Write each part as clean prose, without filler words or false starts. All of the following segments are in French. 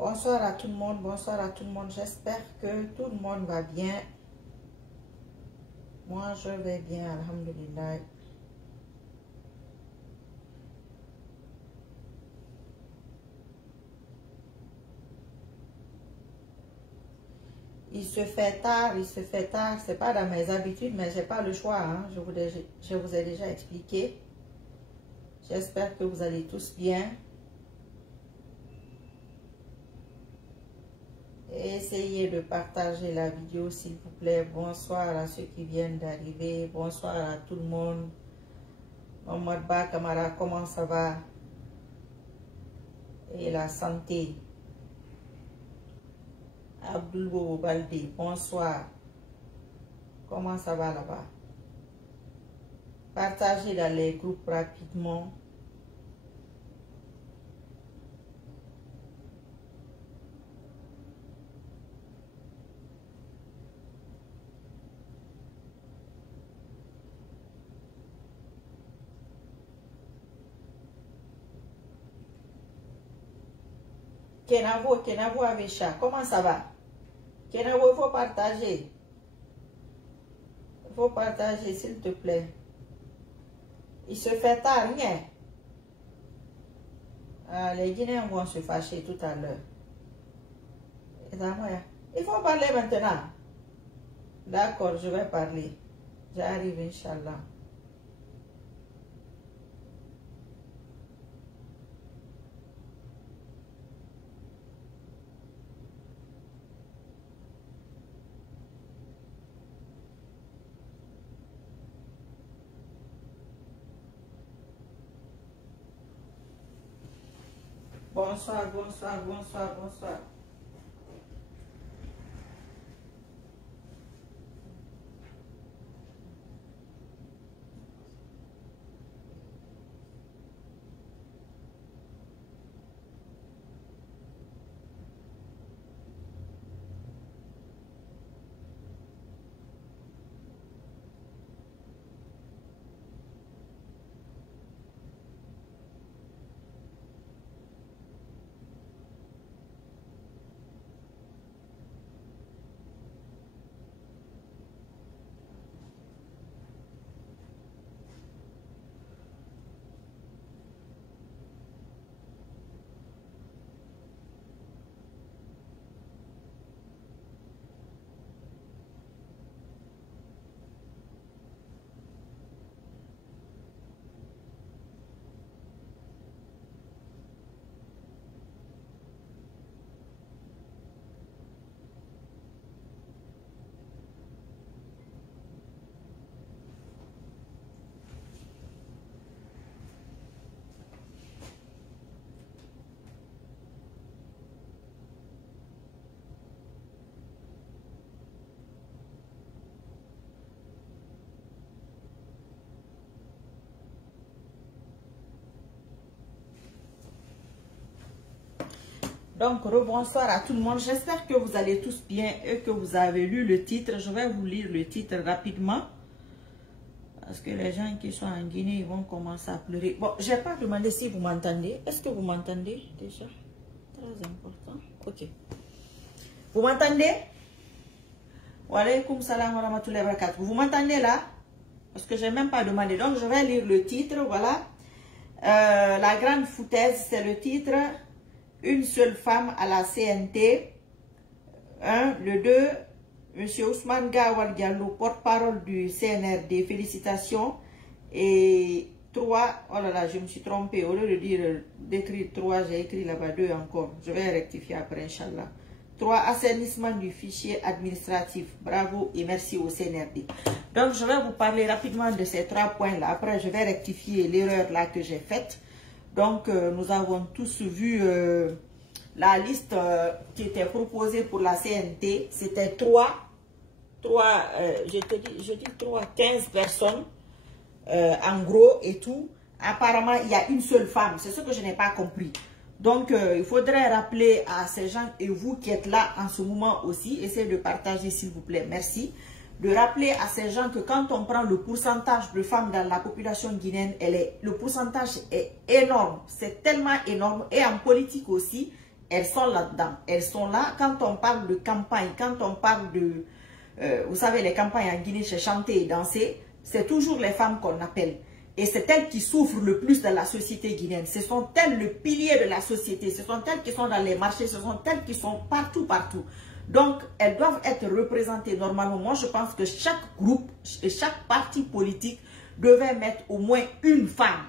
Bonsoir à tout le monde, bonsoir à tout le monde. J'espère que tout le monde va bien. Moi, je vais bien, alhamdulillah. Il se fait tard, c'est pas dans mes habitudes, mais j'ai pas le choix, hein. Je vous ai déjà expliqué. J'espère que vous allez tous bien. Essayez de partager la vidéo, s'il vous plaît. Bonsoir à ceux qui viennent d'arriver. Bonsoir à tout le monde. Mohamed Ba Kamara, comment ça va? Et la santé. Abdul Bobo Balde, bonsoir. Comment ça va là-bas? Partagez dans les groupes rapidement. Kenavo Avecha, comment ça va? Kenavo, il faut partager. Il faut partager, s'il te plaît. Il se fait tard, rien. Les Guinéens vont se fâcher tout à l'heure. Il faut parler maintenant. D'accord, je vais parler. J'arrive, Inch'Allah. Bonsoir, bonsoir, bonsoir, bonsoir. Donc, rebonsoir à tout le monde. J'espère que vous allez tous bien et que vous avez lu le titre. Je vais vous lire le titre rapidement. Parce que les gens qui sont en Guinée, ils vont commencer à pleurer. Bon, je n'ai pas demandé si vous m'entendez. Est-ce que vous m'entendez déjà? Très important. Ok. Vous m'entendez? Wa alaykoum salam wa rahmatullahi wa barakatuh. Vous m'entendez là? Parce que je n'ai même pas demandé. Donc, je vais lire le titre. Voilà. La grande foutaise, c'est le titre. Une seule femme à la CNT. 1. Le 2. Monsieur Ousmane Gawal Diallo, porte-parole du CNRD. Félicitations. Et 3. Oh là là, je me suis trompée. Au lieu de dire d'écrire 3, j'ai écrit là-bas 2 encore. Je vais rectifier après, Inch'Allah. 3. Assainissement du fichier administratif. Bravo et merci au CNRD. Donc, je vais vous parler rapidement de ces 3 points-là. Après, je vais rectifier l'erreur là que j'ai faite. Donc, nous avons tous vu la liste qui était proposée pour la CNT. C'était 15 personnes, en gros et tout. Apparemment, il y a une seule femme. C'est ce que je n'ai pas compris. Donc, il faudrait rappeler à ces gens et vous qui êtes là en ce moment aussi, essayez de partager s'il vous plaît, merci. De rappeler à ces gens que quand on prend le pourcentage de femmes dans la population guinéenne, le pourcentage est énorme. C'est tellement énorme. Et en politique aussi, elles sont là-dedans. Elles sont là quand on parle de campagne, quand on parle de... vous savez, les campagnes en Guinée, c'est chanter et danser. C'est toujours les femmes qu'on appelle. Et c'est elles qui souffrent le plus dans la société guinéenne. Ce sont elles le pilier de la société. Ce sont elles qui sont dans les marchés. Ce sont elles qui sont partout, partout. Donc, elles doivent être représentées normalement. Moi, je pense que chaque groupe et chaque parti politique devait mettre au moins une femme.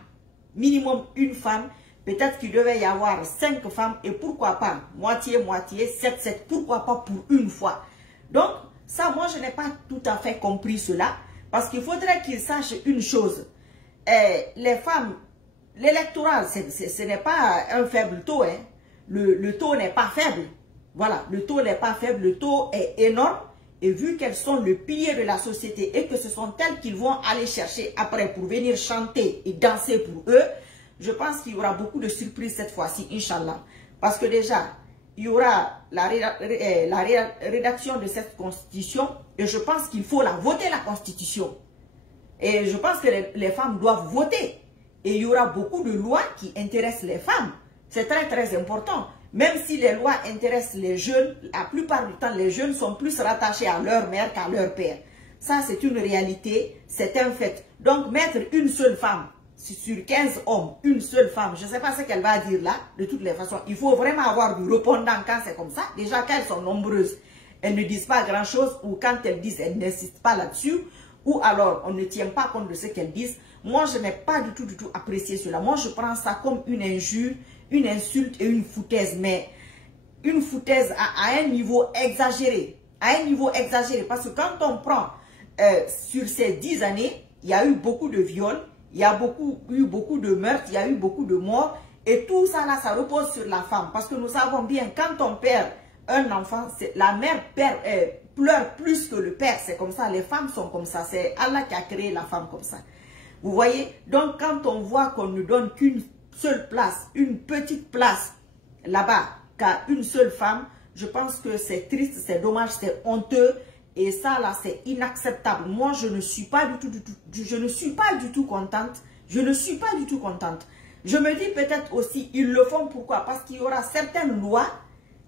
Minimum une femme. Peut-être qu'il devait y avoir 5 femmes. Et pourquoi pas moitié-moitié, 7-7. Pourquoi pas pour une fois. Donc, ça, moi, je n'ai pas tout à fait compris cela. Parce qu'il faudrait qu'ils sachent une chose. Les femmes, l'électoral, ce n'est pas un faible taux. Hein. Le taux n'est pas faible. Voilà, le taux n'est pas faible, le taux est énorme. Et vu qu'elles sont le pilier de la société et que ce sont elles qu'ils vont aller chercher après pour venir chanter et danser pour eux, je pense qu'il y aura beaucoup de surprises cette fois-ci, Inch'Allah. Parce que déjà, il y aura la rédaction de cette constitution et je pense qu'il faut la voter, la constitution. Et je pense que les femmes doivent voter. Et il y aura beaucoup de lois qui intéressent les femmes. C'est très très important. Même si les lois intéressent les jeunes, la plupart du temps, les jeunes sont plus rattachés à leur mère qu'à leur père. Ça, c'est une réalité, c'est un fait. Donc, mettre une seule femme sur 15 hommes, une seule femme, je ne sais pas ce qu'elle va dire là, de toutes les façons. Il faut vraiment avoir du répondant quand c'est comme ça. Déjà, quand elles sont nombreuses, elles ne disent pas grand-chose, ou quand elles disent, elles n'insistent pas là-dessus, ou alors on ne tient pas compte de ce qu'elles disent. Moi, je n'ai pas du tout apprécié cela. Moi, je prends ça comme une injure, une insulte et une foutaise. Mais une foutaise à un niveau exagéré. À un niveau exagéré. Parce que quand on prend sur ces 10 années, il y a eu beaucoup de viols, il y a eu beaucoup de meurtres, il y a eu beaucoup de morts. Et tout ça là, ça repose sur la femme. Parce que nous savons bien, quand on perd un enfant, la mère pleure plus que le père. C'est comme ça, les femmes sont comme ça. C'est Allah qui a créé la femme comme ça. Vous voyez? Donc quand on voit qu'on ne donne qu'une seule place, une petite place là-bas, qu'à une seule femme, je pense que c'est triste, c'est dommage, c'est honteux. Et ça là, c'est inacceptable. Moi, je ne suis pas du tout contente. Je ne suis pas du tout contente. Je me dis peut-être aussi, ils le font pourquoi? Parce qu'il y aura certaines lois.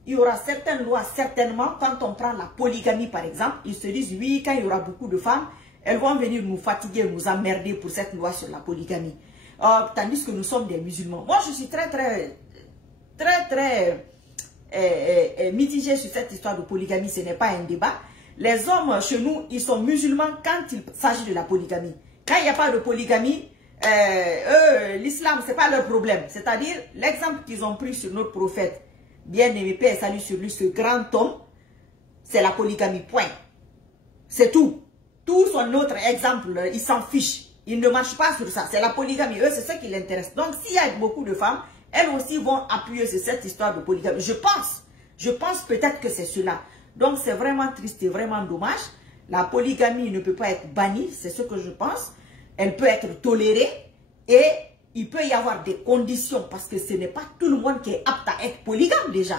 Il y aura certaines lois, certainement, quand on prend la polygamie par exemple, ils se disent, oui, quand il y aura beaucoup de femmes, elles vont venir nous fatiguer, nous emmerder pour cette loi sur la polygamie. Tandis que nous sommes des musulmans. Moi, je suis très mitigée sur cette histoire de polygamie. Ce n'est pas un débat. Les hommes chez nous, ils sont musulmans quand il s'agit de la polygamie. Quand il n'y a pas de polygamie, l'islam, ce n'est pas leur problème. C'est-à-dire, l'exemple qu'ils ont pris sur notre prophète, bien-aimé, paix et salut sur lui, ce grand homme, c'est la polygamie, point. C'est tout. Tout son autre exemple, il s'en fiche. Il ne marche pas sur ça. C'est la polygamie. Eux, c'est ce qui l'intéresse. Donc, s'il y a beaucoup de femmes, elles aussi vont appuyer sur cette histoire de polygamie. Je pense peut-être que c'est cela. Donc, c'est vraiment triste et vraiment dommage. La polygamie ne peut pas être bannie, c'est ce que je pense. Elle peut être tolérée et il peut y avoir des conditions parce que ce n'est pas tout le monde qui est apte à être polygame déjà.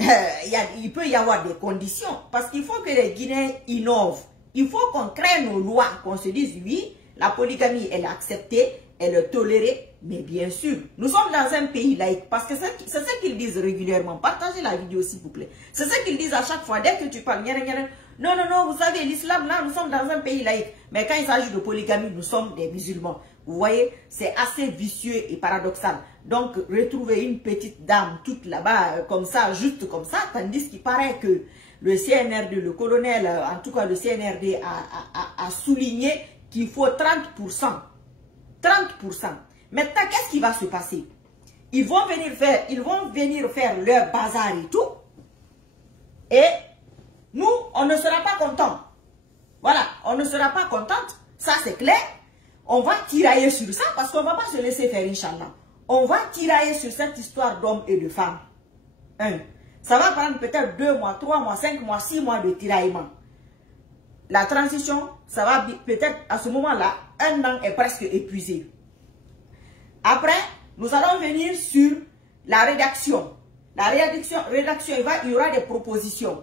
Il peut y avoir des conditions parce qu'il faut que les Guinéens innovent. Il faut qu'on crée nos lois, qu'on se dise oui, la polygamie elle est acceptée, elle est tolérée, mais bien sûr, nous sommes dans un pays laïque parce que c'est ce qu'ils disent régulièrement. Partagez la vidéo s'il vous plaît. C'est ce qu'ils disent à chaque fois dès que tu parles. Non, vous savez, l'islam là, nous sommes dans un pays laïque. Mais quand il s'agit de polygamie, nous sommes des musulmans. Vous voyez, c'est assez vicieux et paradoxal. Donc, retrouver une petite dame toute là-bas, comme ça, juste comme ça, tandis qu'il paraît que le CNRD, le colonel, en tout cas le CNRD a souligné qu'il faut 30%. 30%. Maintenant, qu'est-ce qui va se passer? Ils vont venir faire leur bazar et tout. Et nous, on ne sera pas contents. Voilà, on ne sera pas contente. Ça, c'est clair. On va tirailler sur ça parce qu'on ne va pas se laisser faire, Inch'Allah. On va tirailler sur cette histoire d'hommes et de femmes. Ça va prendre peut-être 2 mois, 3 mois, 5 mois, 6 mois de tiraillement. La transition, ça va peut-être à ce moment-là, 1 an est presque épuisé. Après, nous allons venir sur la rédaction. La rédaction, il y aura des propositions.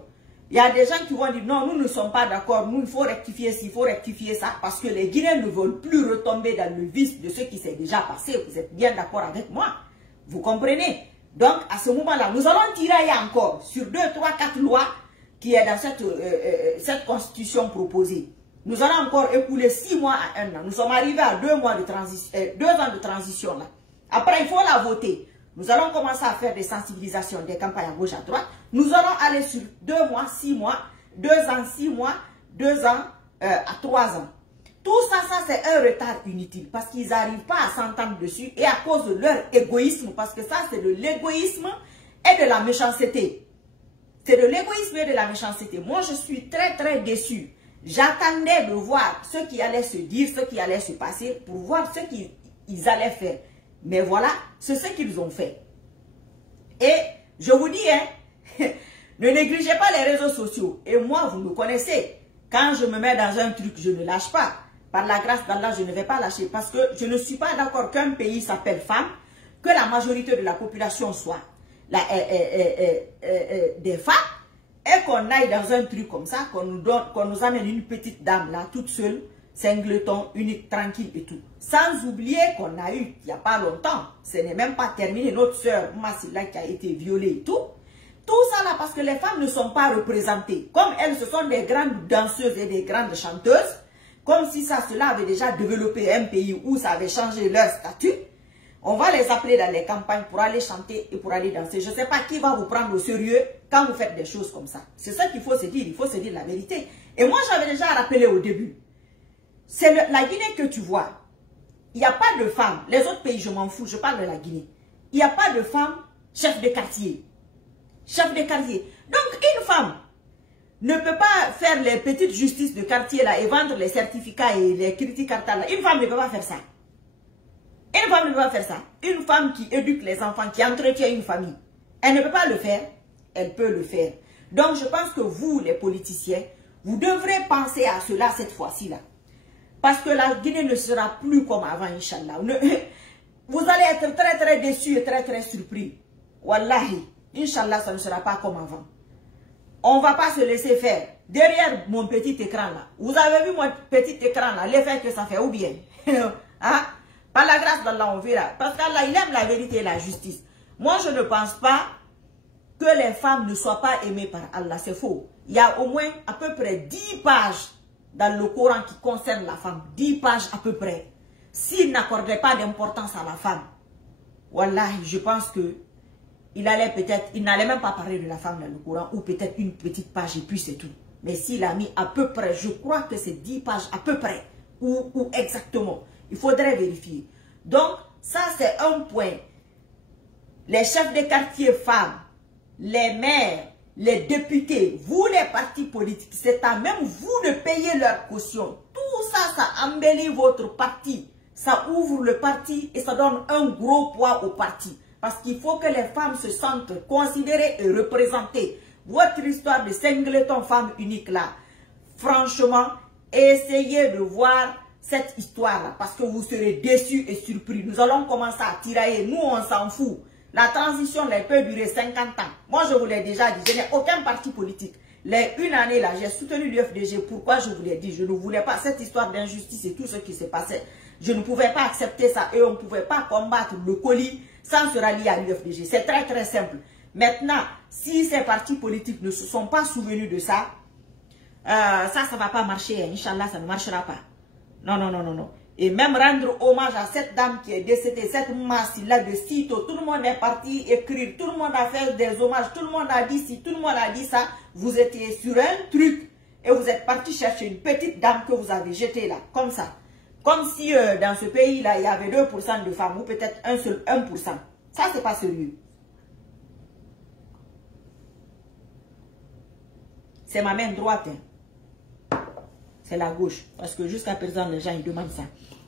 Il y a des gens qui vont dire non, nous ne sommes pas d'accord, nous il faut rectifier ci, il faut rectifier ça, parce que les Guinéens ne veulent plus retomber dans le vice de ce qui s'est déjà passé. Vous êtes bien d'accord avec moi? Vous comprenez? Donc, à ce moment-là, nous allons tirer encore sur 2, 3, 4 lois qui est dans cette constitution proposée. Nous allons encore écouler 6 mois à 1 an. Nous sommes arrivés à 2 ans de transition là. Après, il faut la voter. Nous allons commencer à faire des sensibilisations, des campagnes à gauche, à droite. Nous allons aller sur 2 mois, 6 mois, 2 ans, 6 mois, 2 ans à 3 ans. Tout ça, c'est un retard inutile parce qu'ils n'arrivent pas à s'entendre dessus et à cause de leur égoïsme, parce que ça, c'est de l'égoïsme et de la méchanceté. C'est de l'égoïsme et de la méchanceté. Moi, je suis très, très déçue. J'attendais de voir ce qui allait se dire, ce qui allait se passer pour voir ce qu'ils allaient faire. Mais voilà, c'est ce qu'ils ont fait. Et je vous dis, hein, ne négligez pas les réseaux sociaux. Et moi, vous me connaissez. Quand je me mets dans un truc, je ne lâche pas. Par la grâce d'Allah, je ne vais pas lâcher. Parce que je ne suis pas d'accord qu'un pays s'appelle femme, que la majorité de la population soit des femmes, et qu'on aille dans un truc comme ça, qu'on nous amène une petite dame là, toute seule, singleton, unique, tranquille et tout. Sans oublier qu'on a eu, il n'y a pas longtemps, ce n'est même pas terminé, notre soeur Massila qui a été violée et tout. Tout ça là, parce que les femmes ne sont pas représentées. Comme elles, ce sont des grandes danseuses et des grandes chanteuses, comme si cela avait déjà développé un pays où ça avait changé leur statut. On va les appeler dans les campagnes pour aller chanter et pour aller danser. Je ne sais pas qui va vous prendre au sérieux quand vous faites des choses comme ça. C'est ça qu'il faut se dire, il faut se dire la vérité. Et moi, j'avais déjà rappelé au début. C'est la Guinée que tu vois. Il n'y a pas de femmes. Les autres pays, je m'en fous, je parle de la Guinée. Il n'y a pas de femmes chef de quartier. Chef de quartier. Donc, une femme ne peut pas faire les petites justices de quartier là et vendre les certificats et les critiques cartales. Une femme ne peut pas faire ça. Une femme ne peut pas faire ça. Une femme qui éduque les enfants, qui entretient une famille, elle ne peut pas le faire. Elle peut le faire. Donc, je pense que vous, les politiciens, vous devrez penser à cela cette fois-ci là. Parce que la Guinée ne sera plus comme avant, Inch'Allah. Vous allez être très très déçus et très très surpris. Wallahi, Inch'Allah, ça ne sera pas comme avant. On ne va pas se laisser faire. Derrière mon petit écran là, vous avez vu mon petit écran là, l'effet que ça fait ou bien hein? Par la grâce d'Allah, on verra. Parce qu'Allah, il aime la vérité et la justice. Moi, je ne pense pas que les femmes ne soient pas aimées par Allah. C'est faux. Il y a au moins à peu près 10 pages dans le Coran qui concernent la femme. 10 pages à peu près. S'il n'accordait pas d'importance à la femme, wallahi, je pense que il n'allait même pas parler de la femme dans le Coran, ou peut-être une petite page et puis c'est tout. Mais s'il a mis à peu près, je crois que c'est 10 pages à peu près, ou exactement. Il faudrait vérifier. Donc, ça c'est un point. Les chefs de quartier femmes, les maires, les députés, vous les partis politiques, c'est à même vous de payer leur caution. Tout ça, ça embellit votre parti. Ça ouvre le parti et ça donne un gros poids au parti. Parce qu'il faut que les femmes se sentent considérées et représentées. Votre histoire de singleton femme unique là, franchement, essayez de voir cette histoire-là. Parce que vous serez déçus et surpris. Nous allons commencer à tirailler. Nous, on s'en fout. La transition, elle peut durer 50 ans. Moi, je vous l'ai déjà dit. Je n'ai aucun parti politique. Une année là, j'ai soutenu l'UFDG. Pourquoi je vous l'ai dit? Je ne voulais pas cette histoire d'injustice et tout ce qui se passait. Je ne pouvais pas accepter ça. Et on ne pouvait pas combattre le colis sans se rallier à l'UFDG. C'est très très simple. Maintenant, si ces partis politiques ne se sont pas souvenus de ça, ça ne va pas marcher. Inch'Allah, ça ne marchera pas. Non, non, non, non, non. Et même rendre hommage à cette dame qui est décédée, cette masse-là de sitôt. Tout le monde est parti écrire, tout le monde a fait des hommages, tout le monde a dit ci, tout le monde a dit ça. Vous étiez sur un truc et vous êtes parti chercher une petite dame que vous avez jetée là, comme ça. Comme si dans ce pays-là, il y avait 2% de femmes, ou peut-être 1%. Ça, c'est pas sérieux. C'est ma main droite. Hein. C'est la gauche. Parce que jusqu'à présent, les gens, ils demandent ça.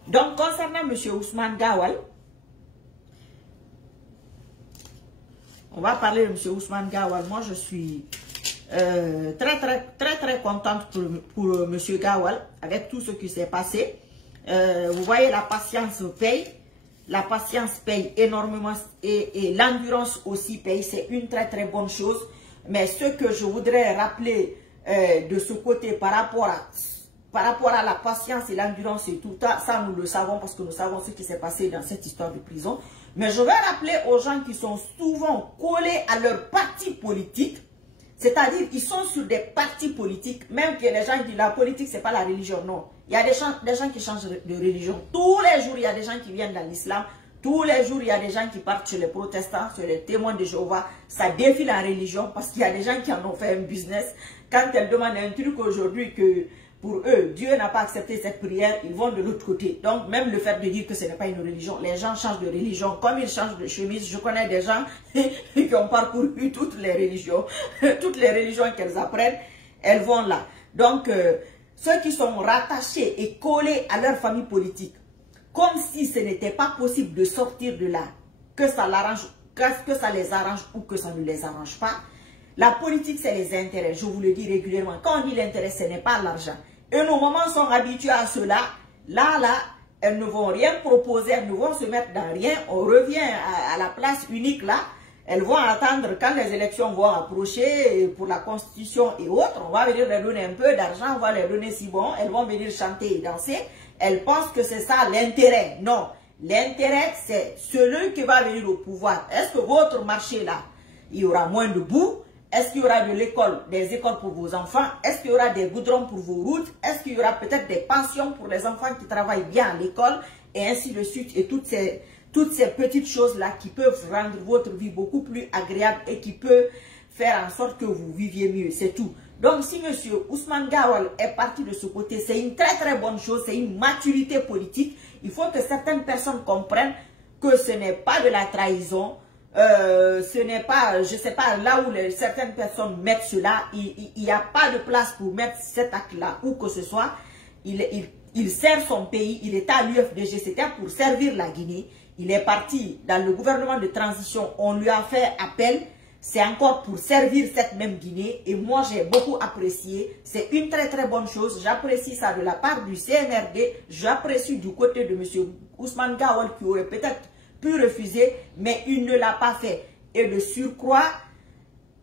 Donc, concernant M. Ousmane Gawal, on va parler de M. Ousmane Gawal. Moi, je suis très contente pour M. Gawal, avec tout ce qui s'est passé. Vous voyez, la patience paye. La patience paye énormément et l'endurance aussi paye. C'est une très bonne chose. Mais ce que je voudrais rappeler de ce côté par par rapport à la patience et l'endurance et tout ça, nous le savons parce que nous savons ce qui s'est passé dans cette histoire de prison. Mais je vais rappeler aux gens qui sont souvent collés à leur parti politique, c'est-à-dire ils sont sur des partis politiques, même que les gens disent la politique c'est pas la religion, non. Il y a des gens qui changent de religion. Tous les jours, il y a des gens qui viennent dans l'islam. Tous les jours, il y a des gens qui partent chez les protestants, chez les témoins de Jéhovah. Ça défie la religion parce qu'il y a des gens qui en ont fait un business. Quand elles demandent un truc aujourd'hui que pour eux, Dieu n'a pas accepté cette prière, ils vont de l'autre côté. Donc, même le fait de dire que ce n'est pas une religion, les gens changent de religion. Comme ils changent de chemise, je connais des gens qui ont parcouru toutes les religions. Toutes les religions qu'elles apprennent, elles vont là. Donc, ceux qui sont rattachés et collés à leur famille politique, comme si ce n'était pas possible de sortir de là, que ça l'arrange, que ça les arrange ou que ça ne les arrange pas. La politique, c'est les intérêts. Je vous le dis régulièrement. Quand on dit l'intérêt, ce n'est pas l'argent. Et nos mamans sont habituées à cela. Là, elles ne vont rien proposer, elles ne vont se mettre dans rien. On revient à la place unique là. Elles vont attendre quand les élections vont approcher pour la constitution et autres. On va venir leur donner un peu d'argent, on va leur donner si bon. Elles vont venir chanter et danser. Elles pensent que c'est ça l'intérêt. Non. L'intérêt, c'est celui qui va venir au pouvoir. Est-ce que votre marché là, il y aura moins de boue? Est-ce qu'il y aura de l'école, des écoles pour vos enfants? Est-ce qu'il y aura des goudrons pour vos routes? Est-ce qu'il y aura peut-être des pensions pour les enfants qui travaillent bien à l'école? Et ainsi de suite. Et toutes ces petites choses-là qui peuvent rendre votre vie beaucoup plus agréable et qui peuvent faire en sorte que vous viviez mieux. C'est tout. Donc, si M. Ousmane Gawal est parti de ce côté, c'est une très très bonne chose. C'est une maturité politique. Il faut que certaines personnes comprennent que ce n'est pas de la trahison. Ce n'est pas, je ne sais pas, là où certaines personnes mettent cela, il n'y a pas de place pour mettre cet acte-là, où que ce soit. Il sert son pays, il est à l'UFDG, c'était pour servir la Guinée. Il est parti dans le gouvernement de transition, on lui a fait appel, c'est encore pour servir cette même Guinée. Et moi, j'ai beaucoup apprécié, c'est une très très bonne chose. J'apprécie ça de la part du CNRD, j'apprécie du côté de M. Ousmane Gawal qui aurait peut-être pu refuser, mais il ne l'a pas fait. Et de surcroît,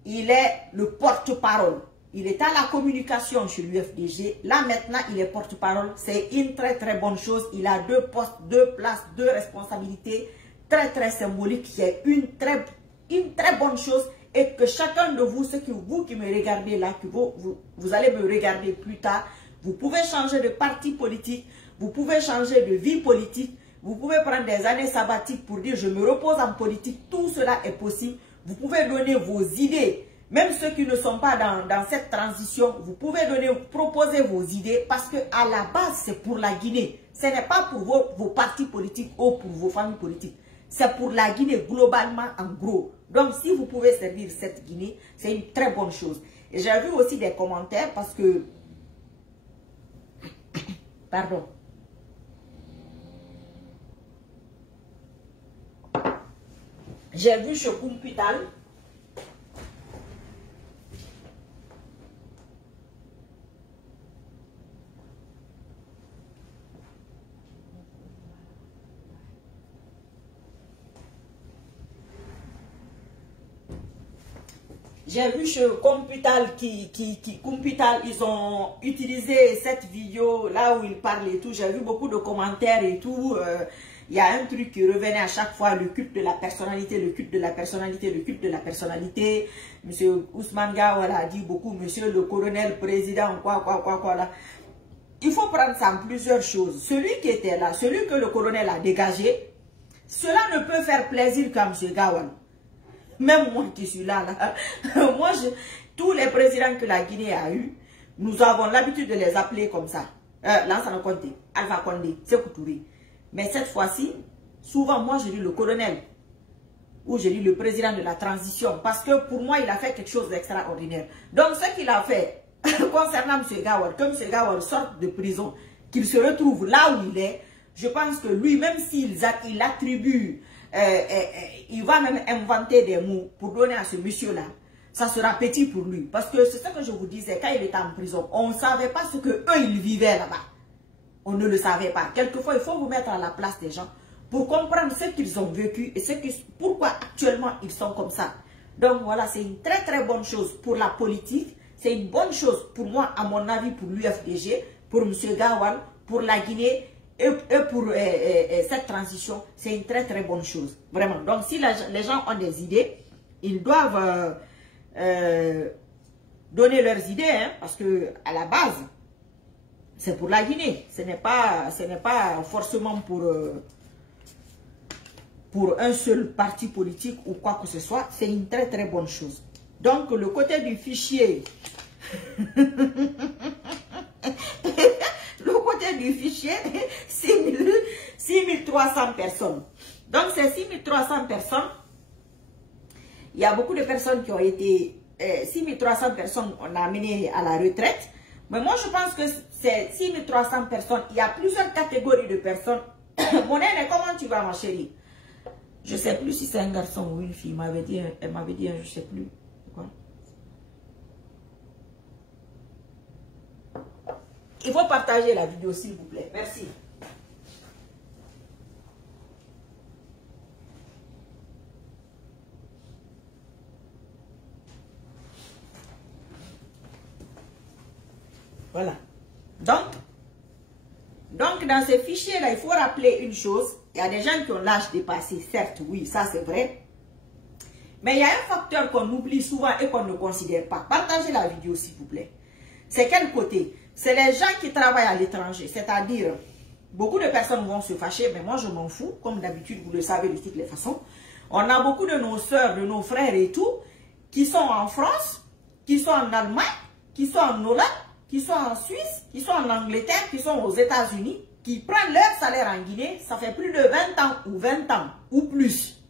il est le porte-parole. Il est à la communication chez l'UFDG. Là maintenant, il est porte-parole. C'est une très très bonne chose. Il a 2 postes, 2 places, 2 responsabilités très très symboliques. C'est une très bonne chose. Et que chacun de vous, vous qui me regardez là, que vous allez me regarder plus tard, vous pouvez changer de parti politique, vous pouvez changer de vie politique. Vous pouvez prendre des années sabbatiques pour dire je me repose en politique. Tout cela est possible. Vous pouvez donner vos idées. Même ceux qui ne sont pas dans cette transition, vous pouvez proposer vos idées parce que à la base, c'est pour la Guinée. Ce n'est pas pour vos partis politiques ou pour vos familles politiques. C'est pour la Guinée globalement en gros. Donc si vous pouvez servir cette Guinée, c'est une très bonne chose. Et j'ai vu aussi des commentaires parce que... Pardon. J'ai vu chez Kumpital, Kumpital, ils ont utilisé cette vidéo là où ils parlent et tout. J'ai vu beaucoup de commentaires et tout. Il y a un truc qui revenait à chaque fois, le culte de la personnalité, le culte de la personnalité, le culte de la personnalité. Monsieur Ousmane Gawal a dit beaucoup, monsieur le colonel, président, quoi là. Il faut prendre ça en plusieurs choses. Celui qui était là, celui que le colonel a dégagé, cela ne peut faire plaisir qu'à monsieur Gawal. Même moi qui suis là, moi, tous les présidents que la Guinée a eu, nous avons l'habitude de les appeler comme ça. Lansana Conté, Alpha Condé, Sékou Touré. Mais cette fois-ci, souvent, moi, je dis le colonel ou je dis le président de la transition parce que pour moi, il a fait quelque chose d'extraordinaire. Donc, ce qu'il a fait concernant M. Gawal, que M. Gawal sorte de prison, qu'il se retrouve là où il est, je pense que lui, même s'il attribue, il va même inventer des mots pour donner à ce monsieur-là, ça sera petit pour lui. Parce que c'est ce que je vous disais, quand il était en prison, on ne savait pas ce qu'eux, ils vivaient là-bas. On ne le savait pas. Quelquefois, il faut vous mettre à la place des gens pour comprendre ce qu'ils ont vécu et pourquoi actuellement ils sont comme ça. Donc voilà, c'est une très très bonne chose pour la politique. C'est une bonne chose pour moi, à mon avis, pour l'UFDG, pour M. Gawal, pour la Guinée et pour cette transition, c'est une très très bonne chose. Vraiment. Donc si les gens ont des idées, ils doivent donner leurs idées, hein, parce que à la base, c'est pour la Guinée. Ce n'est pas forcément pour un seul parti politique ou quoi que ce soit. C'est une très très bonne chose. Donc le côté du fichier, le côté du fichier, 6300 personnes. Donc ces 6300 personnes, il y a beaucoup de personnes qui ont été, 6300 personnes on a amené à la retraite. Mais moi je pense que c'est 6300 personnes, il y a plusieurs catégories de personnes. Mon aîné, comment tu vas ma chérie? Je ne sais plus si c'est un garçon ou une fille, elle m'avait dit, je ne sais plus. Quoi? Il faut partager la vidéo s'il vous plaît, merci. Voilà. Donc dans ces fichiers-là, il faut rappeler une chose. Il y a des gens qui ont l'âge dépassé, certes, oui, ça c'est vrai. Mais il y a un facteur qu'on oublie souvent et qu'on ne considère pas. Partagez la vidéo s'il vous plaît. C'est quel côté? C'est les gens qui travaillent à l'étranger. C'est-à-dire, beaucoup de personnes vont se fâcher, mais moi je m'en fous. Comme d'habitude, vous le savez de toutes les façons. On a beaucoup de nos soeurs, de nos frères et tout, qui sont en France, qui sont en Allemagne, qui sont en Hollande, qui sont en Suisse, qui sont en Angleterre, qui sont aux États-Unis, qui prennent leur salaire en Guinée, ça fait plus de 20 ans ou 20 ans ou plus.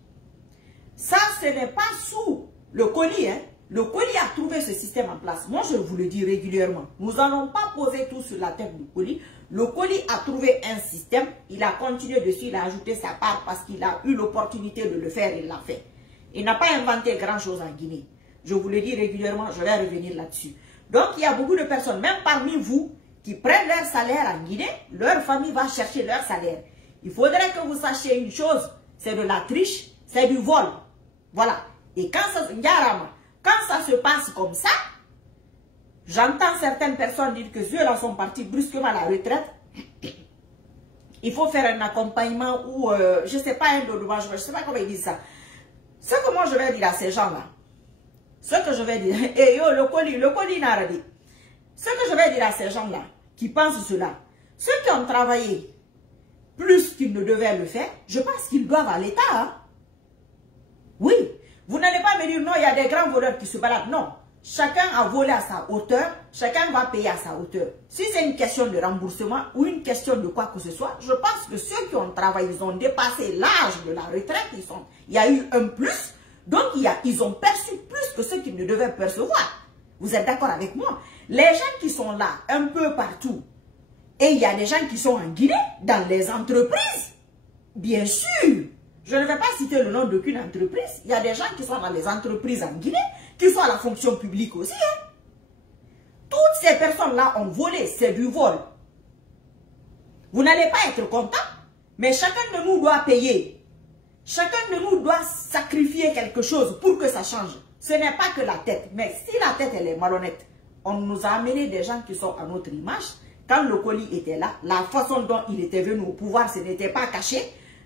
Ça, ce n'est pas sous le colis. Hein. Le colis a trouvé ce système en place. Moi, je vous le dis régulièrement. Nous n'allons pas poser tout sur la tête du colis. Le colis a trouvé un système. Il a continué dessus, il a ajouté sa part parce qu'il a eu l'opportunité de le faire, il l'a fait. Il n'a pas inventé grand-chose en Guinée. Je vous le dis régulièrement, je vais revenir là-dessus. Donc, il y a beaucoup de personnes, même parmi vous, qui prennent leur salaire en Guinée, leur famille va chercher leur salaire. Il faudrait que vous sachiez une chose, c'est de la triche, c'est du vol. Voilà. Et quand ça se passe comme ça, j'entends certaines personnes dire que ceux-là sont partis brusquement à la retraite. Il faut faire un accompagnement ou, je ne sais pas, un dommage, je ne sais pas comment ils disent ça. Ce que moi je vais dire à ces gens-là, ce que je vais dire, et yo, le colis n'a dit. Ce que je vais dire à ces gens-là, qui pensent cela, ceux qui ont travaillé plus qu'ils ne devaient le faire, je pense qu'ils doivent à l'État. Hein? Oui, vous n'allez pas me dire non, il y a des grands voleurs qui se baladent. Non, chacun a volé à sa hauteur, chacun va payer à sa hauteur. Si c'est une question de remboursement ou une question de quoi que ce soit, je pense que ceux qui ont travaillé, ils ont dépassé l'âge de la retraite, il y a eu un plus, donc ils ont perçu plus que ceux qui ne devaient percevoir. Vous êtes d'accord avec moi? Les gens qui sont là, un peu partout, et il y a des gens qui sont en Guinée, dans les entreprises, bien sûr. Je ne vais pas citer le nom d'aucune entreprise. Il y a des gens qui sont dans les entreprises en Guinée, qui sont à la fonction publique aussi. Hein. Toutes ces personnes-là ont volé, c'est du vol. Vous n'allez pas être content, mais chacun de nous doit payer. Chacun de nous doit sacrifier quelque chose pour que ça change. Ce n'est pas que la tête, mais si la tête elle est malhonnête, on nous a amené des gens qui sont à notre image. Quand le colis était là, la façon dont il était venu au pouvoir, ce n'était pas caché.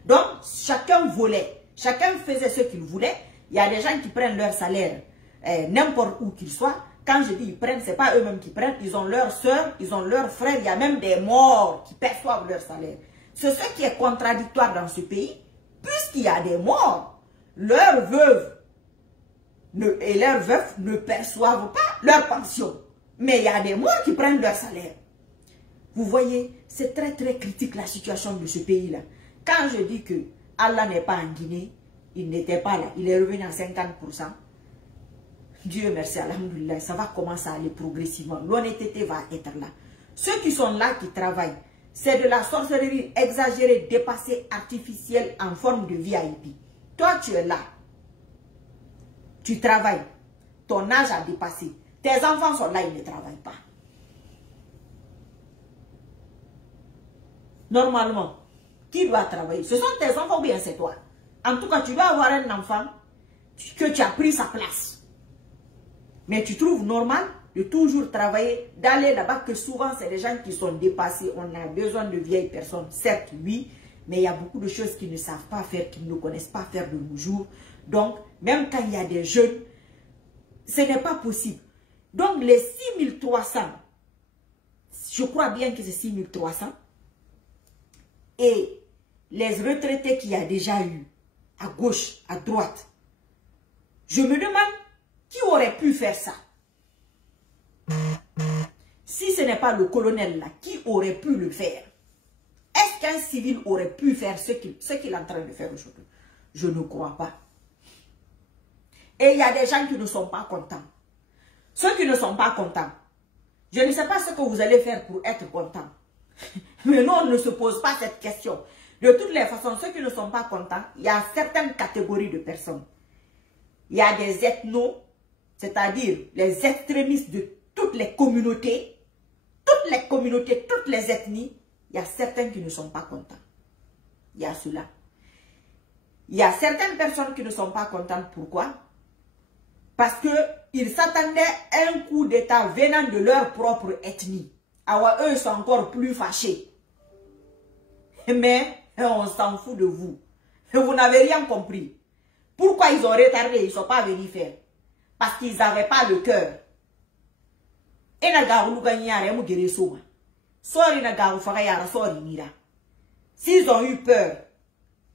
Donc, chacun volait. Chacun faisait ce qu'il voulait. Il y a des gens qui prennent leur salaire n'importe où qu'ils soient. Quand je dis ils prennent, ce n'est pas eux-mêmes qui prennent. Ils ont leurs soeurs, ils ont leurs frères. Il y a même des morts qui perçoivent leur salaire. C'est ce qui est contradictoire dans ce pays. Puisqu'il y a des morts, leurs veuves et leurs veufs ne perçoivent pas leur pension. Mais il y a des morts qui prennent leur salaire. Vous voyez, c'est très très critique la situation de ce pays-là. Quand je dis que Allah n'est pas en Guinée, il n'était pas là, il est revenu à 50%. Dieu merci, alhamdoulilah, ça va commencer à aller progressivement. L'honnêteté va être là. Ceux qui sont là, qui travaillent, c'est de la sorcellerie exagérée, dépassée, artificielle, en forme de VIP. Toi, tu es là. Tu travailles. Ton âge a dépassé. Tes enfants sont là, ils ne travaillent pas. Normalement, qui doit travailler? Ce sont tes enfants ou bien c'est toi? En tout cas, tu dois avoir un enfant que tu as pris sa place. Mais tu trouves normal de toujours travailler, d'aller là-bas, que souvent c'est des gens qui sont dépassés. On a besoin de vieilles personnes, certes, oui, mais il y a beaucoup de choses qu'ils ne savent pas faire, qu'ils ne connaissent pas faire de nos jours. Donc, même quand il y a des jeunes, ce n'est pas possible. Donc, les 6300, je crois bien que c'est 6300, et les retraités qu'il y a déjà eu, à gauche, à droite, je me demande qui aurait pu faire ça. Si ce n'est pas le colonel là, qui aurait pu le faire? Est-ce qu'un civil aurait pu faire ce qu'il est en train de faire aujourd'hui? Je ne crois pas. Et il y a des gens qui ne sont pas contents. Ceux qui ne sont pas contents, je ne sais pas ce que vous allez faire pour être content. Mais nous, on ne se pose pas cette question. De toutes les façons, ceux qui ne sont pas contents, il y a certaines catégories de personnes. Il y a des ethnos, c'est-à-dire les extrémistes de toutes les communautés, toutes les ethnies. Il y a certains qui ne sont pas contents. Il y a cela. Il y a certaines personnes qui ne sont pas contentes. Pourquoi? Parce qu'ils s'attendaient à un coup d'État venant de leur propre ethnie. Alors eux sont encore plus fâchés. Mais on s'en fout de vous. Vous n'avez rien compris. Pourquoi ils ont retardé? Ils ne sont pas venus faire. Parce qu'ils n'avaient pas le cœur. Et s'ils ont eu peur,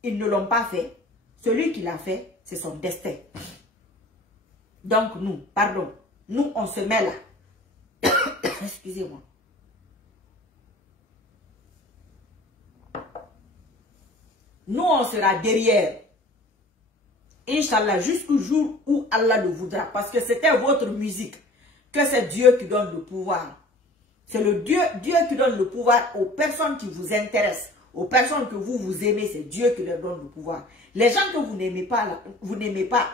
ils ne l'ont pas fait. Celui qui l'a fait, c'est son destin. Donc nous, pardon, nous on se met là. Excusez-moi. Nous on sera derrière. Inch'Allah, jusqu'au jour où Allah le voudra. Parce que c'était votre musique. Que c'est Dieu qui donne le pouvoir. C'est le Dieu qui donne le pouvoir aux personnes qui vous intéressent. Aux personnes que vous aimez, c'est Dieu qui leur donne le pouvoir. Les gens que vous n'aimez pas,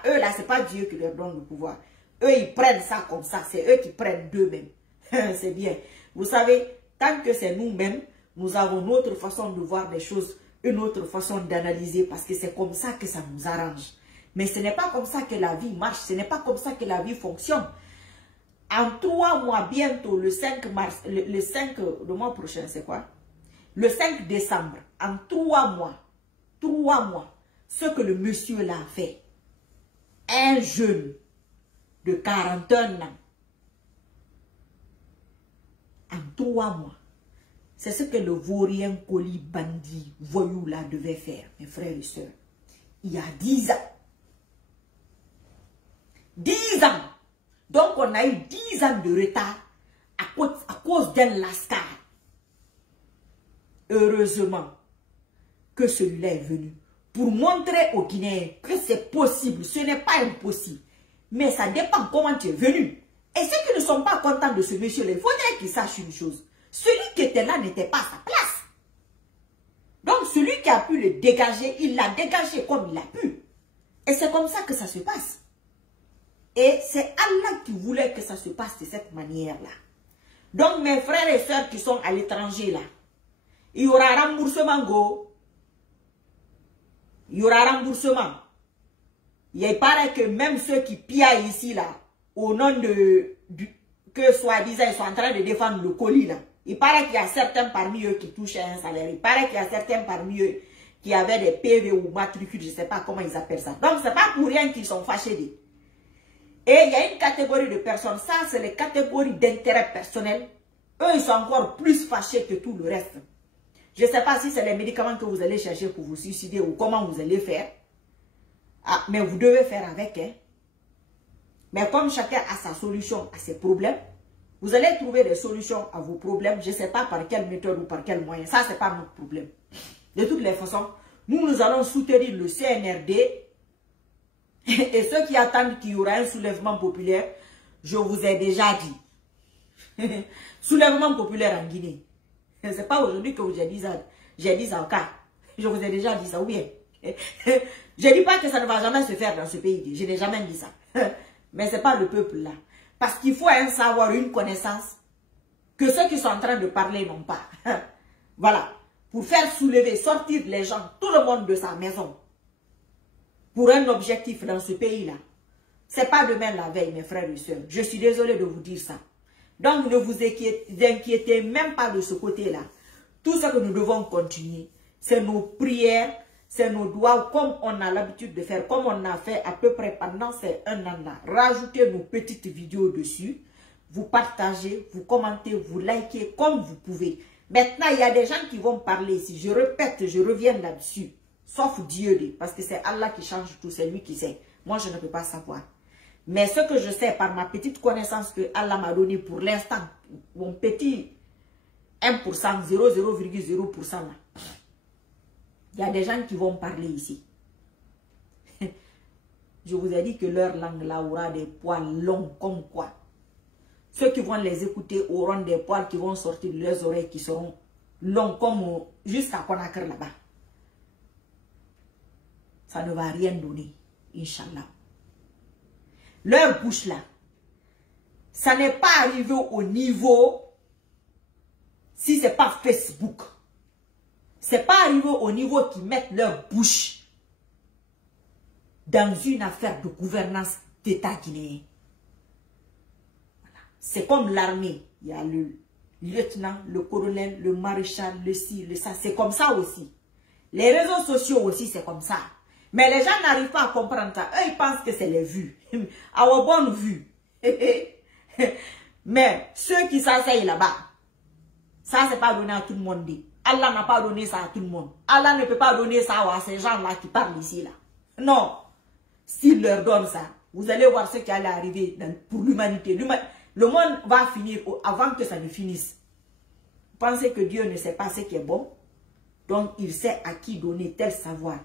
eux là, c'est pas Dieu qui leur donne le pouvoir. Eux, ils prennent ça comme ça. C'est eux qui prennent d'eux-mêmes. C'est bien. Vous savez, tant que c'est nous-mêmes, nous avons notre façon de voir les choses, une autre façon d'analyser, parce que c'est comme ça que ça nous arrange. Mais ce n'est pas comme ça que la vie marche, ce n'est pas comme ça que la vie fonctionne. En 3 mois, bientôt, le 5 mars, le 5, le mois prochain, c'est quoi? Le 5 décembre, en 3 mois, ce que le monsieur l'a fait, un jeune de 41 ans, en 3 mois, c'est ce que le vaurien colis bandit voyou là devait faire, mes frères et sœurs, il y a 10 ans. 10 ans. Donc, on a eu 10 ans de retard à cause d'un lascar. Heureusement que celui-là est venu pour montrer aux Guinéens que c'est possible. Ce n'est pas impossible. Mais ça dépend comment tu es venu. Et ceux qui ne sont pas contents de ce monsieur-là, il faudrait qu'ils sachent une chose. Celui qui était là n'était pas à sa place. Donc, celui qui a pu le dégager, il l'a dégagé comme il a pu. Et c'est comme ça que ça se passe. Et c'est Allah qui voulait que ça se passe de cette manière-là. Donc, mes frères et sœurs qui sont à l'étranger, là, il y aura remboursement, go. Il y aura remboursement. Il paraît que même ceux qui piaillent ici, là, au nom que soi-disant, ils sont en train de défendre le colis, là. Il paraît qu'il y a certains parmi eux qui touchent un salaire. Il paraît qu'il y a certains parmi eux qui avaient des PV ou matricules, je ne sais pas comment ils appellent ça. Donc, ce n'est pas pour rien qu'ils sont fâchés. Et il y a une catégorie de personnes, ça c'est les catégories d'intérêt personnel. Eux, ils sont encore plus fâchés que tout le reste. Je ne sais pas si c'est les médicaments que vous allez chercher pour vous suicider ou comment vous allez faire. Ah, mais vous devez faire avec. Hein. Mais comme chacun a sa solution à ses problèmes, vous allez trouver des solutions à vos problèmes. Je ne sais pas par quelle méthode ou par quel moyen. Ça, ce n'est pas notre problème. De toutes les façons, nous allons soutenir le CNRD. Et ceux qui attendent qu'il y aura un soulèvement populaire, je vous ai déjà dit. Soulèvement populaire en Guinée. Ce n'est pas aujourd'hui que j'ai dit ça. J'ai dit ça au cas. Je vous ai déjà dit ça, ou bien. Je ne dis pas que ça ne va jamais se faire dans ce pays. Je n'ai jamais dit ça. Mais ce n'est pas le peuple là. Parce qu'il faut un savoir, une connaissance que ceux qui sont en train de parler n'ont pas. Voilà. Pour faire soulever, sortir les gens, tout le monde de sa maison. Pour un objectif dans ce pays-là. Ce n'est pas demain la veille, mes frères et sœurs. Je suis désolée de vous dire ça. Donc, ne vous inquiétez même pas de ce côté-là. Tout ce que nous devons continuer, c'est nos prières, c'est nos doigts, comme on a l'habitude de faire, comme on a fait à peu près pendant ces 1 an-là. Rajoutez nos petites vidéos dessus. Vous partagez, vous commentez, vous likez comme vous pouvez. Maintenant, il y a des gens qui vont parler ici. Je répète, je reviens là-dessus. Sauf Dieu, parce que c'est Allah qui change tout, c'est lui qui sait. Moi, je ne peux pas savoir. Mais ce que je sais par ma petite connaissance que Allah m'a donné pour l'instant, mon petit 1%, 0,0% là. Il y a des gens qui vont parler ici. Je vous ai dit que leur langue là aura des poils longs comme quoi. Ceux qui vont les écouter auront des poils qui vont sortir de leurs oreilles qui seront longs comme jusqu'à Conakry là-bas. Ça ne va rien donner, Inch'Allah. Leur bouche là, ça n'est pas arrivé au niveau, si ce n'est pas Facebook, c'est pas arrivé au niveau qu'ils mettent leur bouche dans une affaire de gouvernance d'État guinéen. Voilà. C'est comme l'armée, il y a le lieutenant, le colonel, le maréchal, le ci, le ça, c'est comme ça aussi. Les réseaux sociaux aussi, c'est comme ça. Mais les gens n'arrivent pas à comprendre ça. Eux, ils pensent que c'est les vues. À vos bonnes vues. Mais ceux qui s'asseyent là-bas, ça, c'est pas donné à tout le monde. Allah n'a pas donné ça à tout le monde. Allah ne peut pas donner ça à ces gens-là qui parlent ici, là. Non. S'il leur donne ça, vous allez voir ce qui allait arriver pour l'humanité. Le monde va finir avant que ça ne finisse. Vous pensez que Dieu ne sait pas ce qui est bon? Donc, il sait à qui donner tel savoir.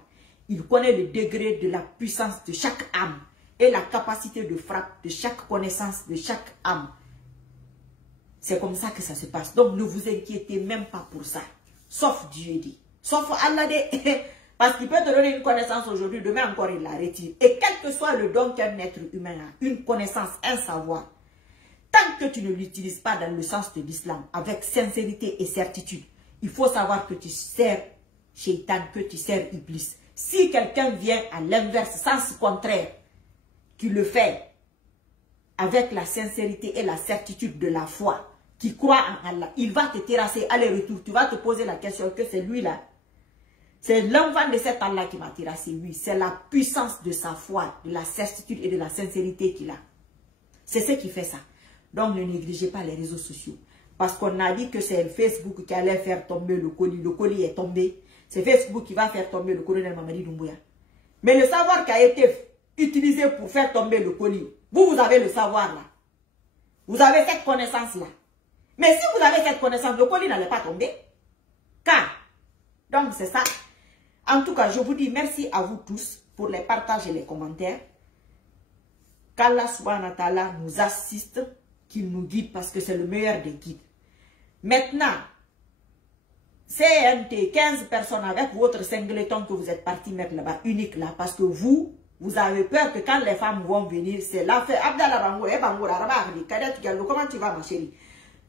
Il connaît le degré de la puissance de chaque âme et la capacité de frappe de chaque connaissance de chaque âme. C'est comme ça que ça se passe. Donc, ne vous inquiétez même pas pour ça. Sauf Dieu dit. Sauf Allah dit. Parce qu'il peut te donner une connaissance aujourd'hui, demain encore il la retire. Et quel que soit le don qu'un être humain a, une connaissance, un savoir, tant que tu ne l'utilises pas dans le sens de l'islam, avec sincérité et certitude, il faut savoir que tu sers Shaitan, que tu sers Iblis. Si quelqu'un vient à l'inverse, sens contraire, tu le fais avec la sincérité et la certitude de la foi, qui croit en Allah, il va te terrasser aller-retour. Tu vas te poser la question que c'est lui-là. C'est l'enfant de cet Allah qui m'a terrassé, lui. C'est la puissance de sa foi, de la certitude et de la sincérité qu'il a. C'est ce qui fait ça. Donc ne négligez pas les réseaux sociaux. Parce qu'on a dit que c'est le Facebook qui allait faire tomber le colis. Le colis est tombé. C'est Facebook qui va faire tomber le colonel Mamadi Doumbouya. Mais le savoir qui a été utilisé pour faire tomber le colis, vous avez le savoir là. Vous avez cette connaissance là. Mais si vous avez cette connaissance, le colis n'allait pas tomber. Car, donc c'est ça. En tout cas, je vous dis merci à vous tous pour les partages et les commentaires. Qu'Allah subhanahu wa ta'ala nous assiste, qu'il nous guide parce que c'est le meilleur des guides. Maintenant, CNT, 15 personnes avec votre singleton que vous êtes parti mettre là-bas, unique là, parce que vous avez peur que quand les femmes vont venir, c'est l'affaire. Abdallah Bango, comment tu vas ma chérie?